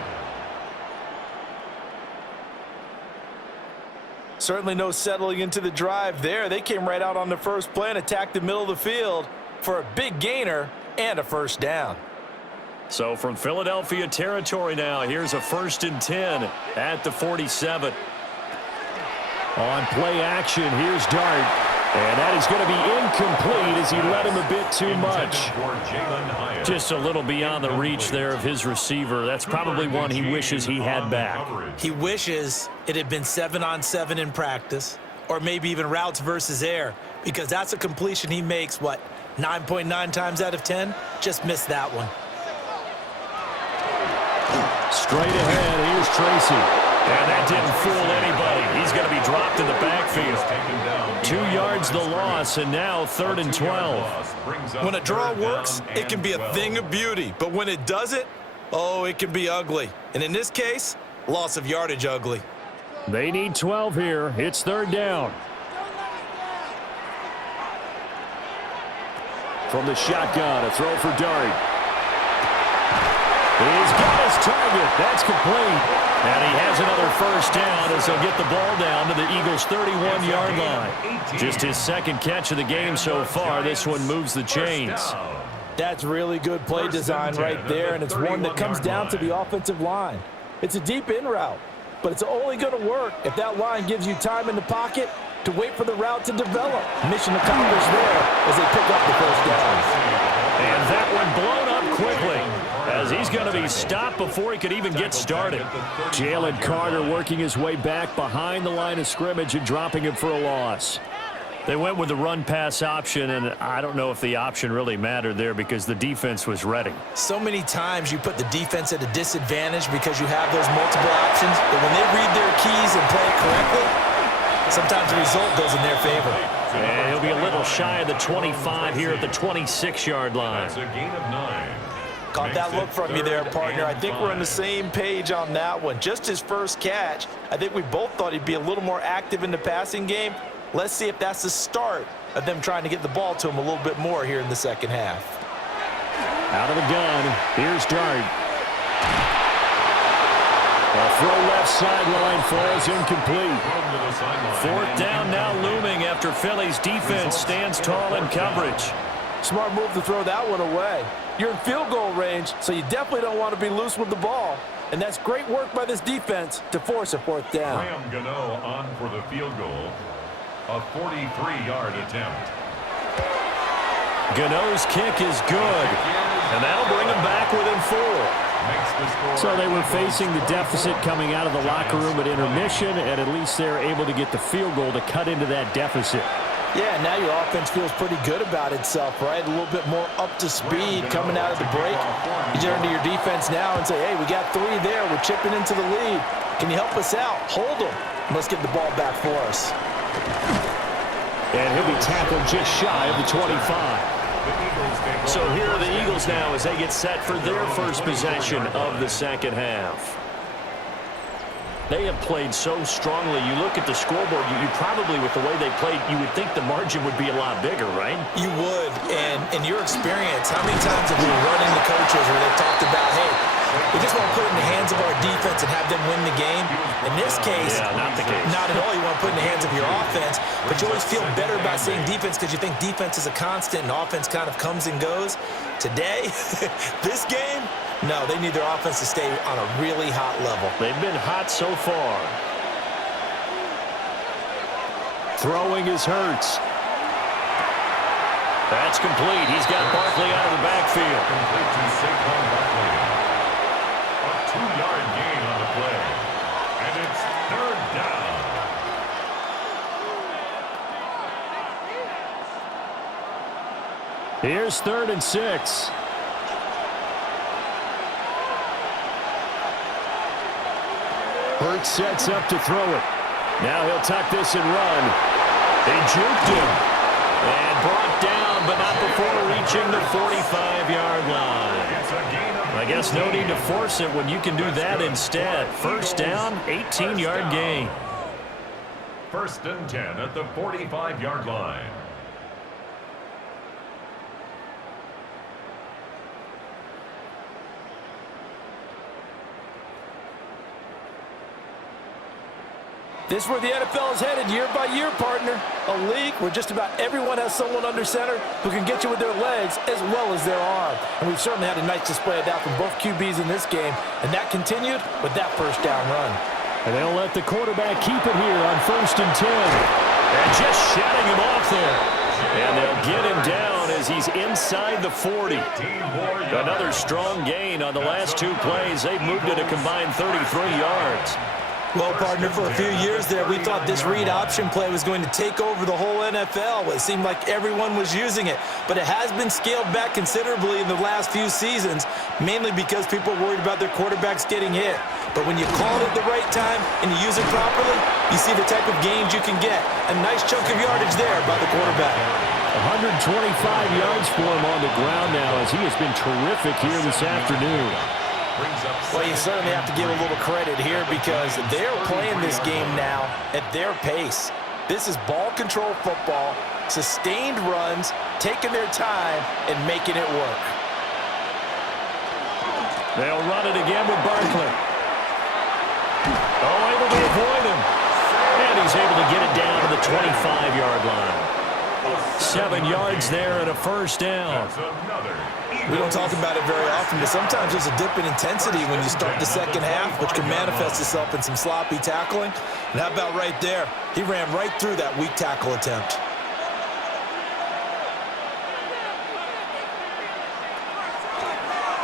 Certainly no settling into the drive there. They came right out on the first play and attacked the middle of the field for a big gainer and a first down. So from Philadelphia territory now, here's a first and 10 at the 47. On play action, here's Dart. And that is going to be incomplete as he led him a bit too much. Just a little beyond the reach there of his receiver. That's probably one he wishes he had back. He wishes it had been 7-on-7 in practice, or maybe even routes versus air, because that's a completion he makes, 9.9 times out of 10? Just missed that one. Straight ahead, here's Tracy. And that didn't fool anybody. He's going to be dropped in the backfield. 2 yards the loss, and now 3rd and 12. When a draw works, it can be a thing of beauty. But when it doesn't, oh, it can be ugly. And in this case, loss of yardage ugly. They need 12 here. It's 3rd down. From the shotgun, a throw for Dart. He's got his target. That's complete. And he has another first down as they'll get the ball down to the Eagles' 31-yard line. Just his second catch of the game so far. This one moves the chains. That's really good play design right there, and it's one that comes down to the offensive line. It's a deep in route, but it's only going to work if that line gives you time in the pocket to wait for the route to develop. Mission accomplished there as they pick up the first down. And that one blown up quickly as he's going to be stopped before he could even get started. Jalen Carter working his way back behind the line of scrimmage and dropping him for a loss. They went with the run-pass option, and I don't know if the option really mattered there because the defense was ready. So many times you put the defense at a disadvantage because you have those multiple options, but when they read their keys and play it correctly, sometimes the result goes in their favor. And he'll be a little shy of the 25 here at the 26-yard line. That's a gain of 9. Caught that look from you there, partner. I think we're on the same page on that one. Just his first catch, I think we both thought he'd be a little more active in the passing game. Let's see if that's the start of them trying to get the ball to him a little bit more here in the second half. Out of the gun, here's Dart. A throw left sideline falls incomplete. 4th down now looming after Philly's defense stands tall in coverage. Smart move to throw that one away. You're in field goal range, so you definitely don't want to be loose with the ball. And that's great work by this defense to force a 4th down. Graham Gano on for the field goal. A 43-yard attempt. Gano's kick is good, and that'll bring him back within 4. So they were facing the deficit coming out of the locker room at intermission, and at least they're able to get the field goal to cut into that deficit. Yeah, now your offense feels pretty good about itself, right? A little bit more up to speed coming out of the break. You turn to your defense now and say, hey, we got 3 there. We're chipping into the lead. Can you help us out? Hold them. Let's get the ball back for us. And he'll be tackled just shy of the 25. So here are the Eagles now as they get set for their first possession of the second half. They have played so strongly. You look at the scoreboard, you probably, with the way they played, you would think the margin would be a lot bigger, right? You would, and in your experience, how many times have we run into coaches where they've talked about, hey, we just want to put it in the hands of our defense and have them win the game? In this case, not the case. Not at all. You want to put it in the hands of your offense, but you always feel better about saying defense because you think defense is a constant and offense kind of comes and goes. Today, this game, no, they need their offense to stay on a really hot level. They've been hot so far. Throwing is Hurts. That's complete. He's got Barkley out of the backfield. Complete to Saquon Barkley. A 2-yard gain on the play. And it's 3rd down. Here's 3rd and 6. Hurts sets up to throw it. Now he'll tuck this and run. They juked him. And brought down, but not before reaching the 45-yard line. I guess no need to force it when you can do that instead. 1st down, 18-yard gain. 1st and 10 at the 45-yard line. This is where the NFL is headed year by year, partner. A league where just about everyone has someone under center who can get you with their legs as well as their arm. And we've certainly had a nice display of that from both QBs in this game, and that continued with that 1st down run. And they'll let the quarterback keep it here on 1st and 10. And just shutting him off there. And they'll get him down as he's inside the 40. Another strong gain on the last 2 plays. They've moved it a combined 33 yards. Well, partner, for a few years there, we thought this read option play was going to take over the whole NFL. It seemed like everyone was using it, but it has been scaled back considerably in the last few seasons, mainly because people are worried about their quarterbacks getting hit. But when you call it at the right time and you use it properly, you see the type of gains you can get. A nice chunk of yardage there by the quarterback. 125 yards for him on the ground now as he has been terrific here this afternoon. Well, you certainly have to give a little credit here because they're playing this game now at their pace. This is ball control football, sustained runs, taking their time, and making it work. They'll run it again with Barkley. Oh, able to avoid him. And he's able to get it down to the 25-yard line. 7 yards there and a 1st down. We don't talk about it very often, but sometimes there's a dip in intensity when you start the second half, which can manifest itself in some sloppy tackling. And how about right there? He ran right through that weak tackle attempt.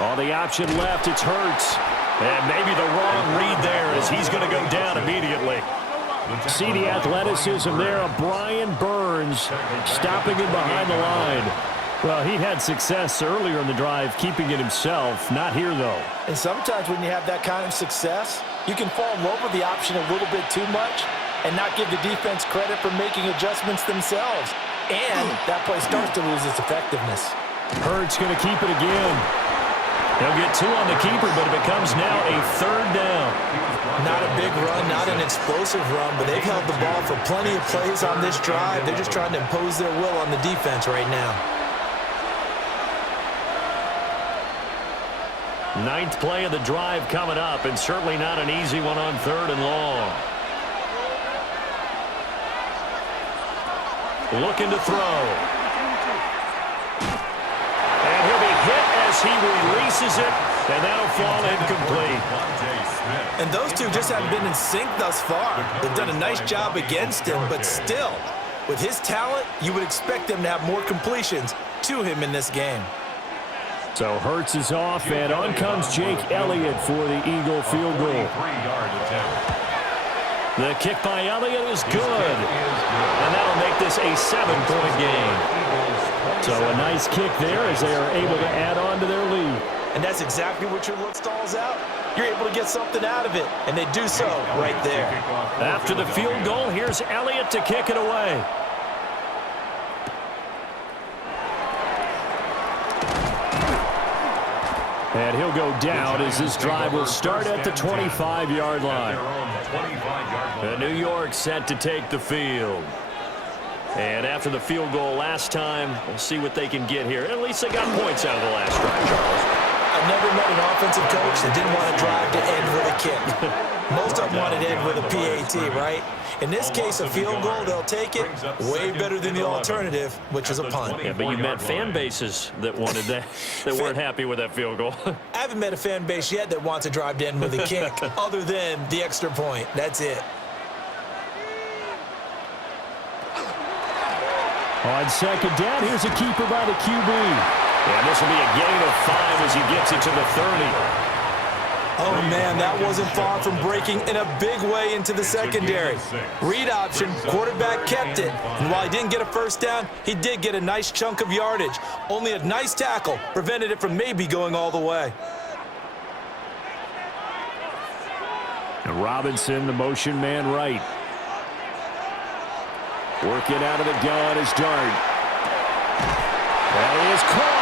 On the option left, it's Hurts. And maybe the wrong read there as he's going to go down immediately. See the athleticism there of Brian Burns. returns, stopping him behind the line. Well, he had success earlier in the drive, keeping it himself. Not here, though. And sometimes when you have that kind of success, you can fall in love with the option a little bit too much and not give the defense credit for making adjustments themselves. And that play starts to lose its effectiveness. Hurts going to keep it again. He'll get 2 on the keeper, but it becomes now a 3rd down. Not a big run, not an explosive run, but they've held the ball for plenty of plays on this drive. They're just trying to impose their will on the defense right now. 9th play of the drive coming up, and certainly not an easy one on 3rd and long. Looking to throw. And he'll be hit as he releases it, and that'll fall incomplete. And those two just haven't been in sync thus far. They've done a nice job against him, but still, with his talent, you would expect them to have more completions to him in this game. So Hurts is off, and on comes Jake Elliott for the Eagle field goal. The kick by Elliott is good, and that'll make this a 7-point game. So a nice kick there as they are able to add on to their lead. And that's exactly what your look stalls out. You're able to get something out of it, and they do so right there. After the field goal, here's Elliott to kick it away. And he'll go down as this drive will start at the 25-yard line. And New York set to take the field. And after the field goal last time, we'll see what they can get here. At least they got points out of the last drive, Charles. I've never met an offensive coach that didn't want to drive to end with a kick. Most of them wanted to end with a PAT, right? In this case, a field goal, they'll take it. Way better than the alternative, which is a punt. Yeah, but you met fan bases that wanted that, that weren't happy with that field goal. I haven't met a fan base yet that wants to drive to end with a kick, other than the extra point. That's it. On 2nd down, here's a keeper by the QB. And this will be a gain of 5 as he gets it to the 30. Oh, man, that wasn't far from breaking in a big way into the secondary. Read option, quarterback kept it. And while he didn't get a first down, he did get a nice chunk of yardage. Only a nice tackle prevented it from maybe going all the way. And Robinson, the motion man right. Working out of the gun is Dart. That is caught.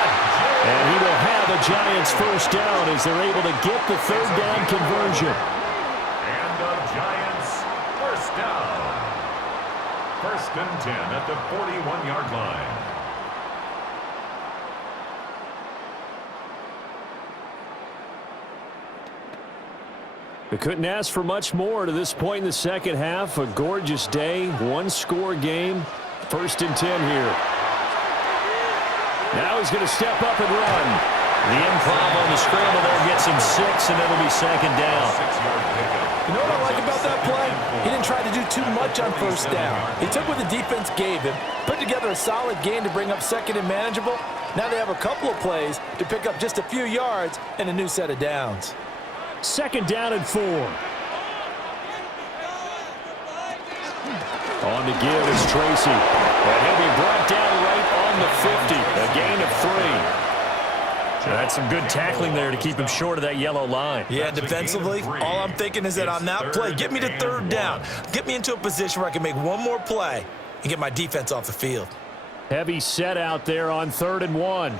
And he will have a Giants first down as they're able to get the 3rd down conversion. And the Giants first down. 1st and 10 at the 41-yard line. We couldn't ask for much more to this point in the second half. A gorgeous day, 1-score game. 1st and 10 here. Now he's going to step up and run. The improv on the scramble there gets him 6, and it'll be 2nd down. You know what I like about that play? He didn't try to do too much on 1st down. He took what the defense gave him, put together a solid game to bring up 2nd and manageable. Now they have a couple of plays to pick up just a few yards and a new set of downs. 2nd down and 4. On the give is Tracy. And he'll be brought down right on the 50. A gain of 3. So that's some good tackling there to keep him short of that yellow line. Yeah, defensively, all I'm thinking is that on that play, get me to 3rd down. Get me into a position where I can make one more play and get my defense off the field. Heavy set out there on 3rd and 1.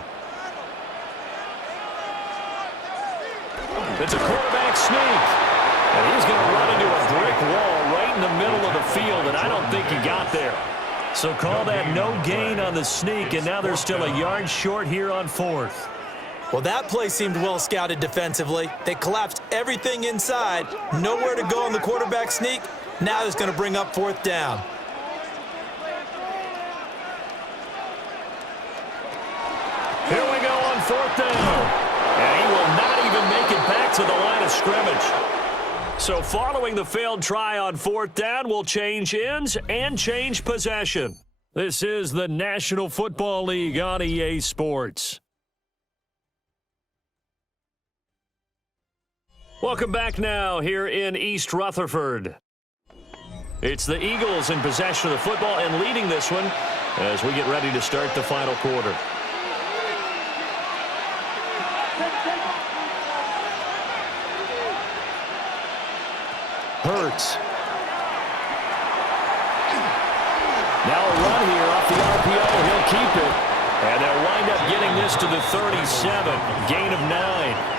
It's a quarterback sneak. And he's going to run into a brick wall right in the middle of the field, and I don't think he got there. So call that no gain on the sneak, and now they're still a yard short here on 4th. Well, that play seemed well scouted defensively. They collapsed everything inside. Nowhere to go on the quarterback sneak. Now it's going to bring up 4th down. Here we go on 4th down. And he will not even make it back to the line of scrimmage. So following the failed try on 4th down, we'll change ends and change possession. This is the National Football League on EA Sports. Welcome back now here in East Rutherford. It's the Eagles in possession of the football and leading this one as we get ready to start the final quarter. Hurts. Now a run here off the RPO. He'll keep it. And they'll wind up getting this to the 37. Gain of 9.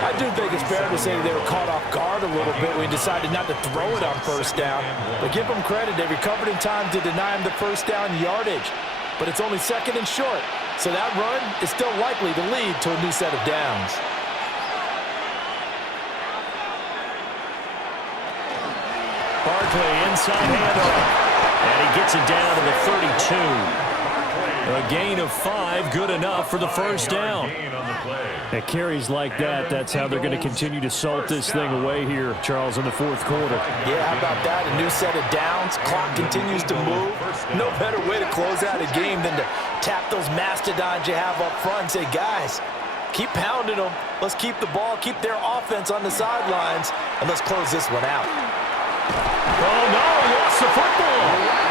I do think it's fair to say they were caught off guard a little bit when he decided not to throw it on first down. But give them credit. They recovered in time to deny him the first down yardage. But it's only second and short. So that run is still likely to lead to a new set of downs. Barkley inside handoff. And he gets it down to the 32. A gain of 5, good enough for the first down. At carries like that, that's how they're going to continue to salt this thing away here, Charles, in the fourth quarter. Yeah, how about that? A new set of downs. Clock continues to move. No better way to close out a game than to tap those mastodons you have up front and say, guys, keep pounding them. Let's keep the ball, keep their offense on the sidelines, and let's close this one out. Oh, no, he lost the football.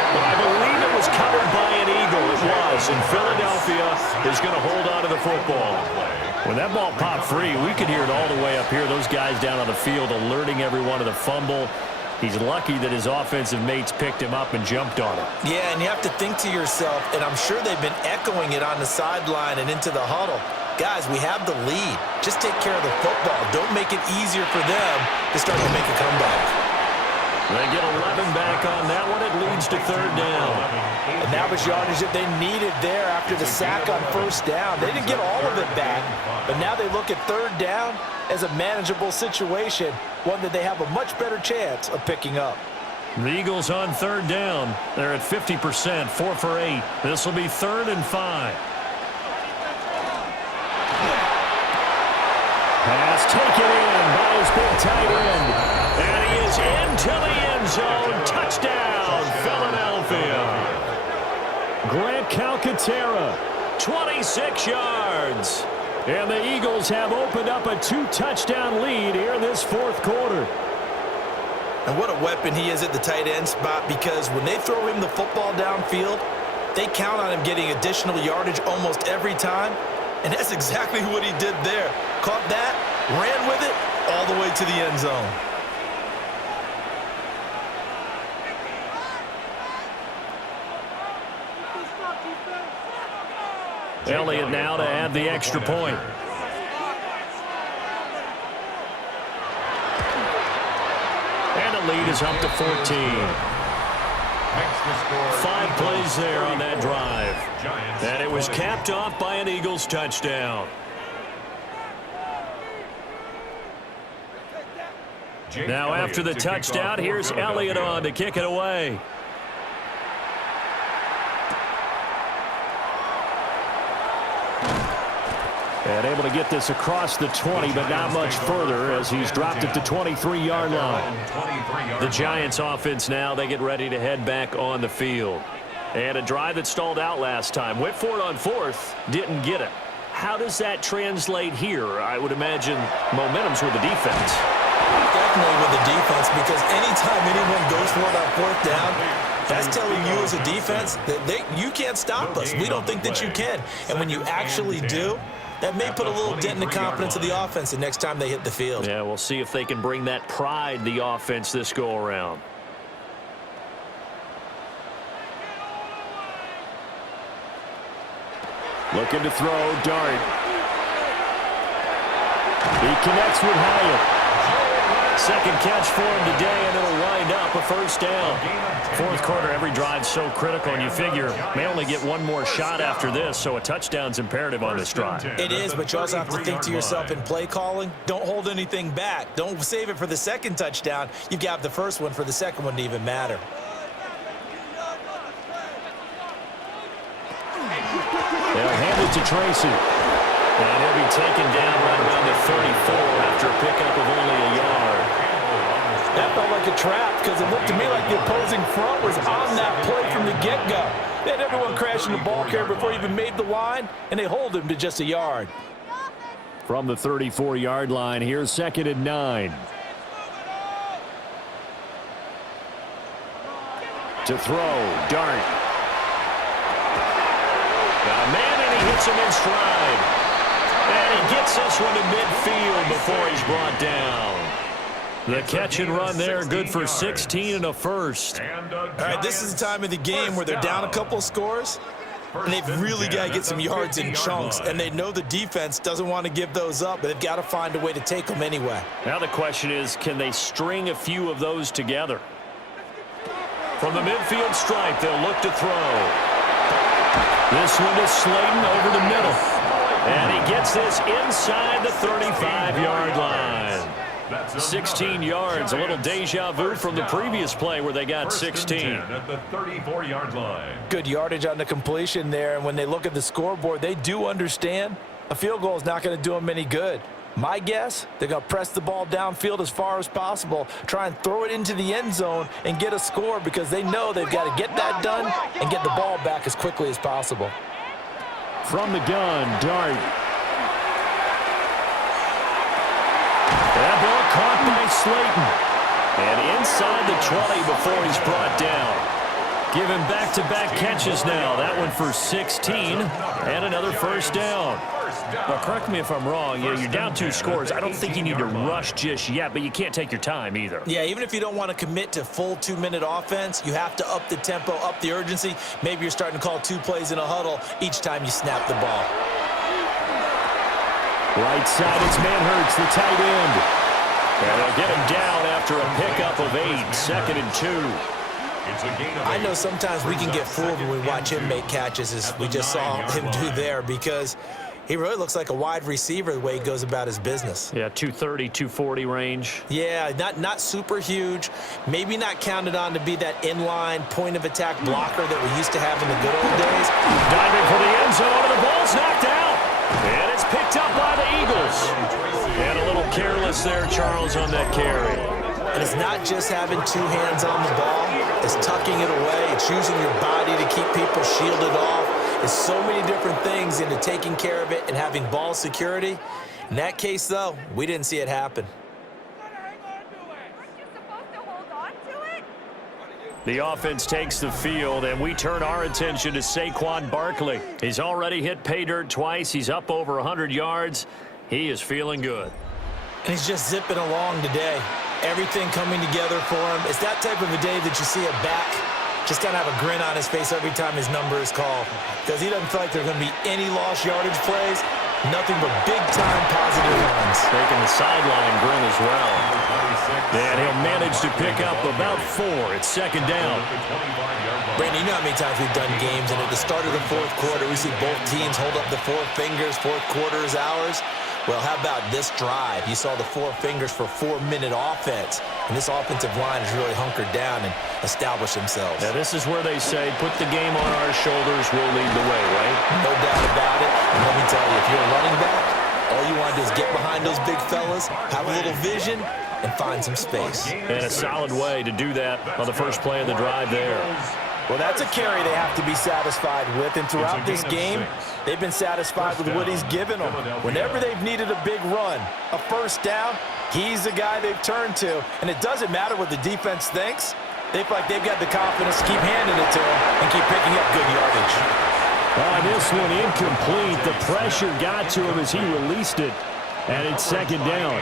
But I believe it was covered by an Eagle. It was, and Philadelphia is going to hold on to the football. When that ball popped free, we could hear it all the way up here. Those guys down on the field alerting everyone of the fumble. He's lucky that his offensive mates picked him up and jumped on it. Yeah, and you have to think to yourself, and I'm sure they've been echoing it on the sideline and into the huddle. Guys, we have the lead. Just take care of the football. Don't make it easier for them to start to make a comeback. They get 11 back on that one. It leads to third down. And that was yardage that they needed there after the sack on first down. They didn't get all of it back, but now they look at third down as a manageable situation, one that they have a much better chance of picking up. The Eagles on third down. They're at 50%, 4 for 8. This will be 3rd and 5. Pass taken in by his big tight end. And he is into the end zone. Touchdown, Philadelphia. Grant Calcaterra, 26 yards. And the Eagles have opened up a 2-touchdown lead here in this fourth quarter. And what a weapon he is at the tight end spot, because when they throw him the football downfield, they count on him getting additional yardage almost every time. And that's exactly what he did there. Caught that, ran with it, all the way to the end zone. Elliott now to add the extra point. And the lead is up to 14. 5 plays there on that drive. And it was capped off by an Eagles touchdown. Now after the touchdown, here's Elliott on to kick it away. And able to get this across the 20, but not much further as he's dropped it to 23-yard line. The Giants offense now, they get ready to head back on the field. And a drive that stalled out last time. Went for it on 4th, didn't get it. How does that translate here? I would imagine momentum's with the defense. Definitely with the defense, because anytime anyone goes for it on 4th down, that's telling you as a defense that you can't stop us. We don't think that you can. And when you actually do, that may put a little dent in the confidence of the offense the next time they hit the field. Yeah, we'll see if they can bring that pride, the offense, this go-around. Looking to throw, Dart. He connects with Hyatt. Second catch for him today, and it'll wind up a first down. Fourth quarter, every drive so critical, and you figure may only get one more shot after this, so a touchdown's imperative on this drive. It is, but you also have to think to yourself in play calling, don't hold anything back. Don't save it for the second touchdown. You've got the first one for the second one to even matter. They'll hand it to Tracy. And he'll be taken down right around the 34 after a pickup of only a yard. That felt like a trap, because it looked to me like the opposing front was on that play from the get-go. They had everyone crashing the ball carrier before he even made the line, and they hold him to just a yard. From the 34-yard line, here's 2nd and 9. To throw, Dart. Got a man, and he hits him in stride. And he gets this one to midfield before he's brought down. The catch and run there, good for 16 and a first. All right, this is the time of the game where they're down a couple of scores, and they've really got to get some yards in chunks, and they know the defense doesn't want to give those up, but they've got to find a way to take them anyway. Now the question is, can they string a few of those together? From the midfield stripe, they'll look to throw. This one is Slayton over the middle. And he gets this inside the 35-yard line. 16 yards, a little deja vu from the previous play where they got 16. At the 34-yard line. Good yardage on the completion there, and when they look at the scoreboard, they do understand a field goal is not going to do them any good. My guess, they're going to press the ball downfield as far as possible, try and throw it into the end zone and get a score because they know they've got to get that done and get the ball back as quickly as possible. From the gun, Dart. That ball caught by Slayton. And inside the 20 before he's brought down. Give him back-to-back catches now. That one for 16 and another first down. Well, correct me if I'm wrong. You're down 2 scores. I don't think you need to rush just yet, but you can't take your time either. Yeah, even if you don't want to commit to full 2-minute offense, you have to up the tempo, up the urgency. Maybe you're starting to call 2 plays in a huddle each time you snap the ball. Right side, it's Manhurts, the tight end. And they'll get him down after a pickup of 8, 2nd and 2. I know sometimes we can get fooled when we watch him make catches, as we just saw him do there, because he really looks like a wide receiver the way he goes about his business. Yeah, 230, 240 range. Yeah, not super huge. Maybe not counted on to be that inline point-of-attack blocker that we used to have in the good old days. Diving for the end zone, and the ball's knocked out. And it's picked up by the Eagles. And a little careless there, Charles, on that carry. And it's not just having 2 hands on the ball. It's tucking it away. It's using your body to keep people shielded off. There's so many different things into taking care of it and having ball security. In that case, though, we didn't see it happen. The offense takes the field, and we turn our attention to Saquon Barkley. He's already hit pay dirt twice. He's up over 100 yards. He is feeling good. And he's just zipping along today. Everything coming together for him. It's that type of a day that you see a back just kind of have a grin on his face every time his number is called, because he doesn't feel like there are going to be any lost yardage plays. Nothing but big-time positive runs. Taking the sideline grin as well. And he'll manage to pick up about 4. It's 2nd down. Brandon, you know how many times we've done games, and at the start of the 4th quarter, we see both teams hold up the 4 fingers, 4th quarter is ours. Well, how about this drive? You saw the 4 fingers for 4-minute offense, and this offensive line has really hunkered down and established themselves. Now, this is where they say, put the game on our shoulders, we'll lead the way, right? No doubt about it. And let me tell you, if you're a running back, all you want to do is get behind those big fellas, have a little vision, and find some space. And a solid way to do that on the first play of the drive there. Well, that's a carry they have to be satisfied with, and throughout this game, they've been satisfied with what he's given them. Whenever they've needed a big run, a first down, he's the guy they've turned to, and it doesn't matter what the defense thinks. They feel like they've got the confidence to keep handing it to him and keep picking up good yardage. This one incomplete. The pressure got to him as he released it. And it's 2nd down.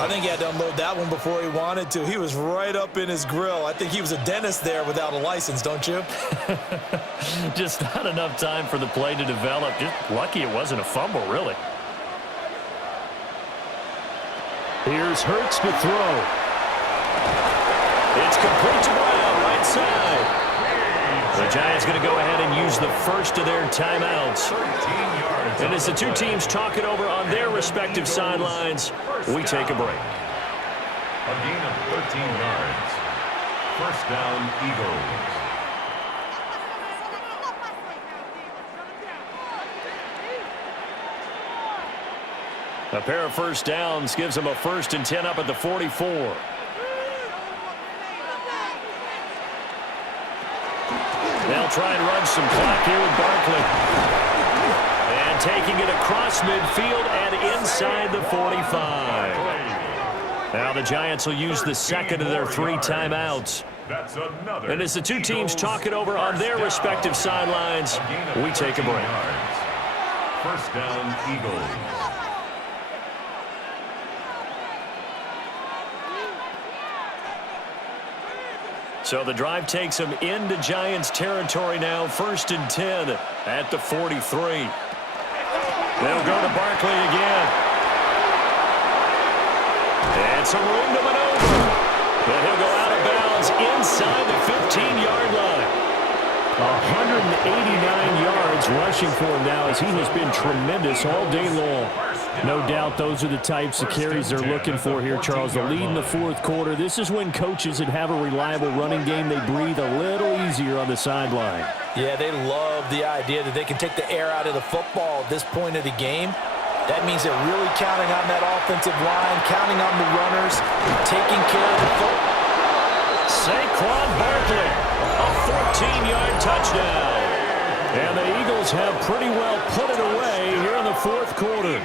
I think he had to unload that one before he wanted to. He was right up in his grill. I think he was a dentist there without a license, don't you? Just not enough time for the play to develop. Just lucky it wasn't a fumble, really. Here's Hurts to throw. It's complete to Brown, right side. The Giants going to go ahead and use the first of their timeouts. And as the 2 teams talk it over on their respective sidelines, we take a break. A gain of 13 yards. First down, Eagles. A pair of first downs gives them a 1st and 10 up at the 44. They'll try and run some clock here with Barkley. And taking it across midfield and inside the 45. Now the Giants will use the 2nd of their 3 timeouts. That's another. And as the two teams talk it over on their respective sidelines, we take a break. First down, Eagles. So the drive takes them into Giants territory now, 1st and 10 at the 43. They'll go to Barkley again. And some room to maneuver. But he'll go out of bounds inside the 15-yard line. 189 yards rushing for him now as he has been tremendous all day long. No doubt those are the types of carries they're looking for here, Charles. The lead in the fourth quarter. This is when coaches that have a reliable running game, they breathe a little easier on the sideline. Yeah, they love the idea that they can take the air out of the football at this point of the game. That means they're really counting on that offensive line, counting on the runners, taking care of the football. Saquon Barkley, a 14-yard touchdown. And the Eagles have pretty well put it away here in the fourth quarter.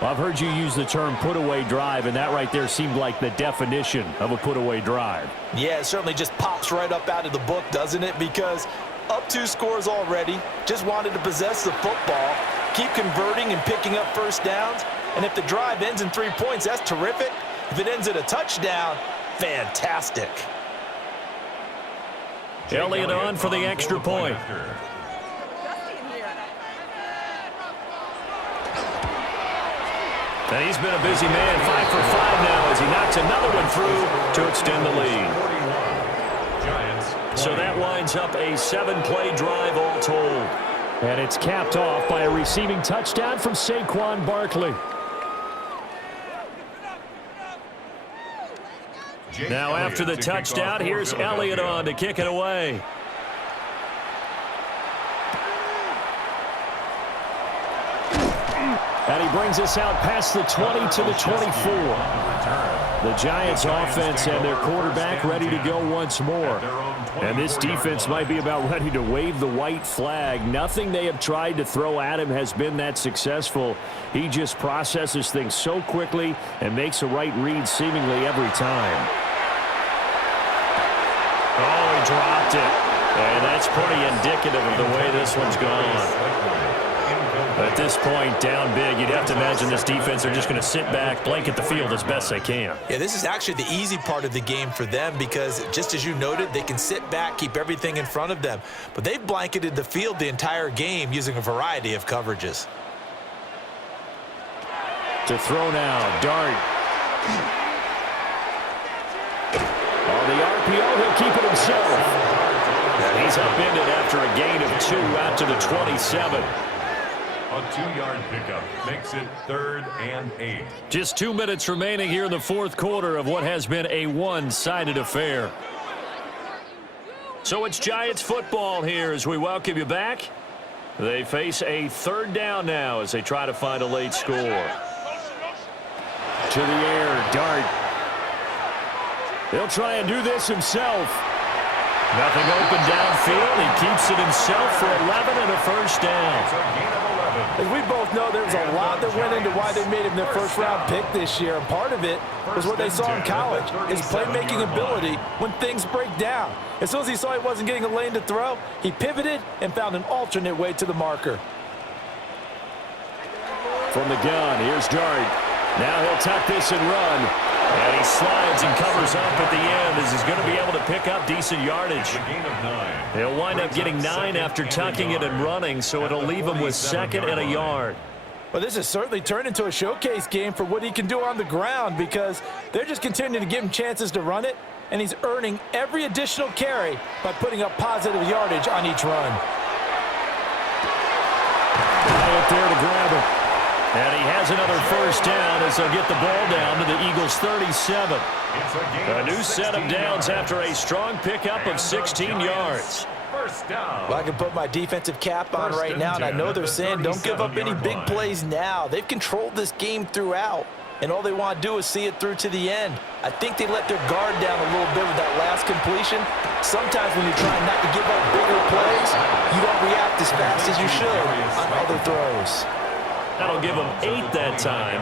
Well, I've heard you use the term put-away drive, and that right there seemed like the definition of a put-away drive. Yeah, it certainly just pops right up out of the book, doesn't it? Because up 2 scores already, just wanted to possess the football, keep converting and picking up first downs. And if the drive ends in 3 points, that's terrific. If it ends in a touchdown, fantastic. Elliott on for the extra point. And he's been a busy man, 5 for 5 now as he knocks another one through to extend the lead. So that winds up a 7-play drive all told. And it's capped off by a receiving touchdown from Saquon Barkley. Now after the touchdown, here's Elliott on to kick it away. And he brings us out past the 20 to the 24. The Giants offense and their quarterback ready to go once more. And this defense might be about ready to wave the white flag. Nothing they have tried to throw at him has been that successful. He just processes things so quickly and makes a right read seemingly every time. Oh, he dropped it. And that's pretty indicative of the way this one's gone. At this point, down big, you'd have to imagine this defense are just going to sit back, blanket the field as best they can. Yeah, this is actually the easy part of the game for them because, just as you noted, they can sit back, keep everything in front of them. But they've blanketed the field the entire game using a variety of coverages. To throw now, Dart. On the RPO, he'll keep it himself. And he's upended after a gain of 2 out to the 27. A 2-yard pickup makes it 3rd and 8. Just 2 minutes remaining here in the fourth quarter of what has been a one-sided affair. So it's Giants football here as we welcome you back. They face a 3rd down now as they try to find a late score. To the air, Dart. He'll try and do this himself. Nothing open downfield. He keeps it himself for 11 and a first down. As we both know, there was a lot that went into why they made him their first-round pick this year. And part of it was what they saw in college, his playmaking ability when things break down. As soon as he saw he wasn't getting a lane to throw, he pivoted and found an alternate way to the marker. From the gun, here's Dart. Now he'll tuck this and run. And he slides and covers up at the end as he's going to be able to pick up decent yardage. He'll wind up getting 9 after tucking it and running, so it'll leave him with 2nd and a yard. Well, this has certainly turned into a showcase game for what he can do on the ground because they're just continuing to give him chances to run it, and he's earning every additional carry by putting up positive yardage on each run. Right there to grab it. And he has another first down as they'll get the ball down to the Eagles' 37. A new set of downs after a strong pickup of 16 yards. Well, I can put my defensive cap on right now, and I know they're saying don't give up any big plays now. They've controlled this game throughout, and all they want to do is see it through to the end. I think they let their guard down a little bit with that last completion. Sometimes when you're trying not to give up bigger plays, you don't react as fast as you should on other throws. That'll give them 8 that time,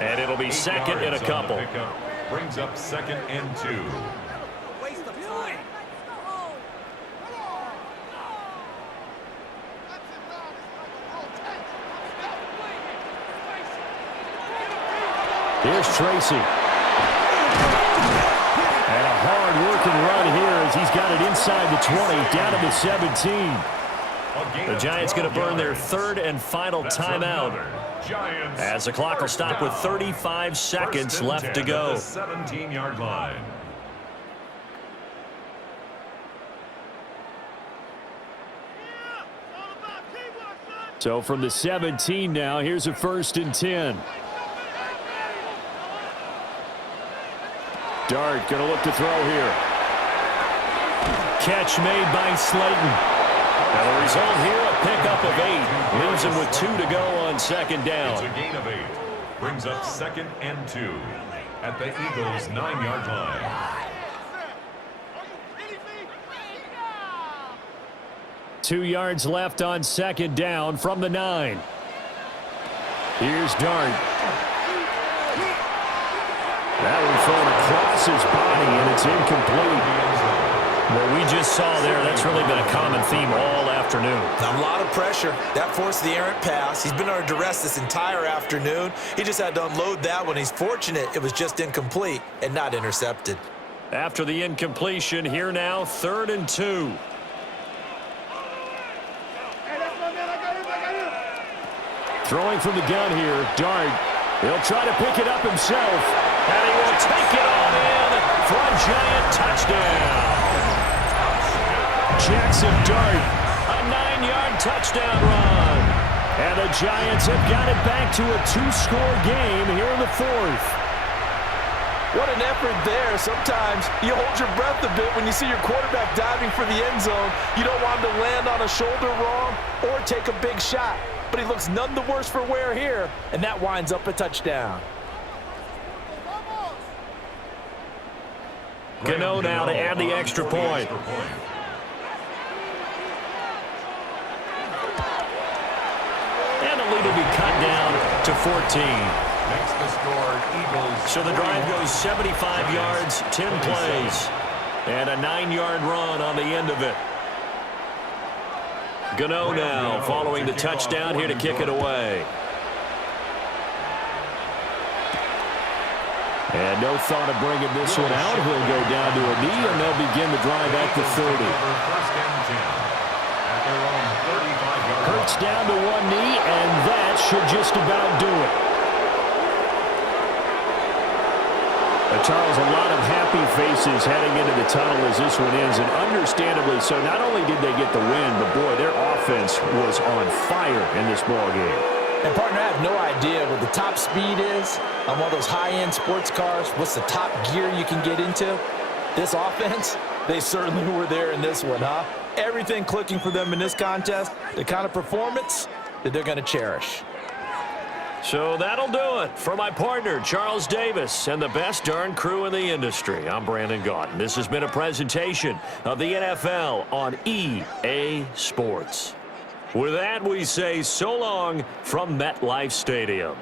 and it'll be 2nd and a couple. Brings up 2nd and 2. Here's Tracy. And a hard-working run here as he's got it inside the 20, down to the 17. The Giants going to burn their third and final timeout as the clock will stop with 35 seconds left to go. 17-yard line. So from the 17 now, here's a 1st and 10. Dart going to look to throw here. Catch made by Slayton. And the result here, a pickup of 8. Leaves him with 2 to go on 2nd down. It's a gain of 8. Brings up 2nd and 2 at the Eagles' 9-yard line. Two yards left on 2nd down from the 9. Here's Dart. That one thrown across his body, and it's incomplete. What we just saw there, that's really been a common theme all afternoon. A lot of pressure. That forced the errant pass. He's been under duress this entire afternoon. He just had to unload that one. He's fortunate it was just incomplete and not intercepted. After the incompletion, here now, 3rd and 2. Throwing from the gun here, Dart. He'll try to pick it up himself, and he will take it on in for a Giant touchdown. Jackson Dart, a 9-yard touchdown run. And the Giants have got it back to a 2-score game here in the 4th. What an effort there. Sometimes you hold your breath a bit when you see your quarterback diving for the end zone. You don't want him to land on a shoulder wrong or take a big shot. But he looks none the worse for wear here, and that winds up a touchdown. Gano now to add the extra point. And the lead will be cut down to 14. Makes the score Eagles. So the drive goes 75 yards, 10 plays, and a 9-yard run on the end of it. Gano now following the touchdown here to kick it away. And no thought of bringing this one out. He'll go down to a knee, and they'll begin the drive at the 30. Hurts down to one knee, and that should just about do it. Charles, a lot of happy faces heading into the tunnel as this one ends, and understandably so. Not only did they get the win, but boy, their offense was on fire in this ball game. And partner, I have no idea what the top speed is on one of those high-end sports cars. What's the top gear you can get into? This offense, they certainly were there in this one, huh? Everything clicking for them in this contest, the kind of performance that they're going to cherish. So that'll do it for my partner, Charles Davis, and the best darn crew in the industry. I'm Brandon Gaudin. This has been a presentation of the NFL on EA Sports. With that, we say so long from MetLife Stadium.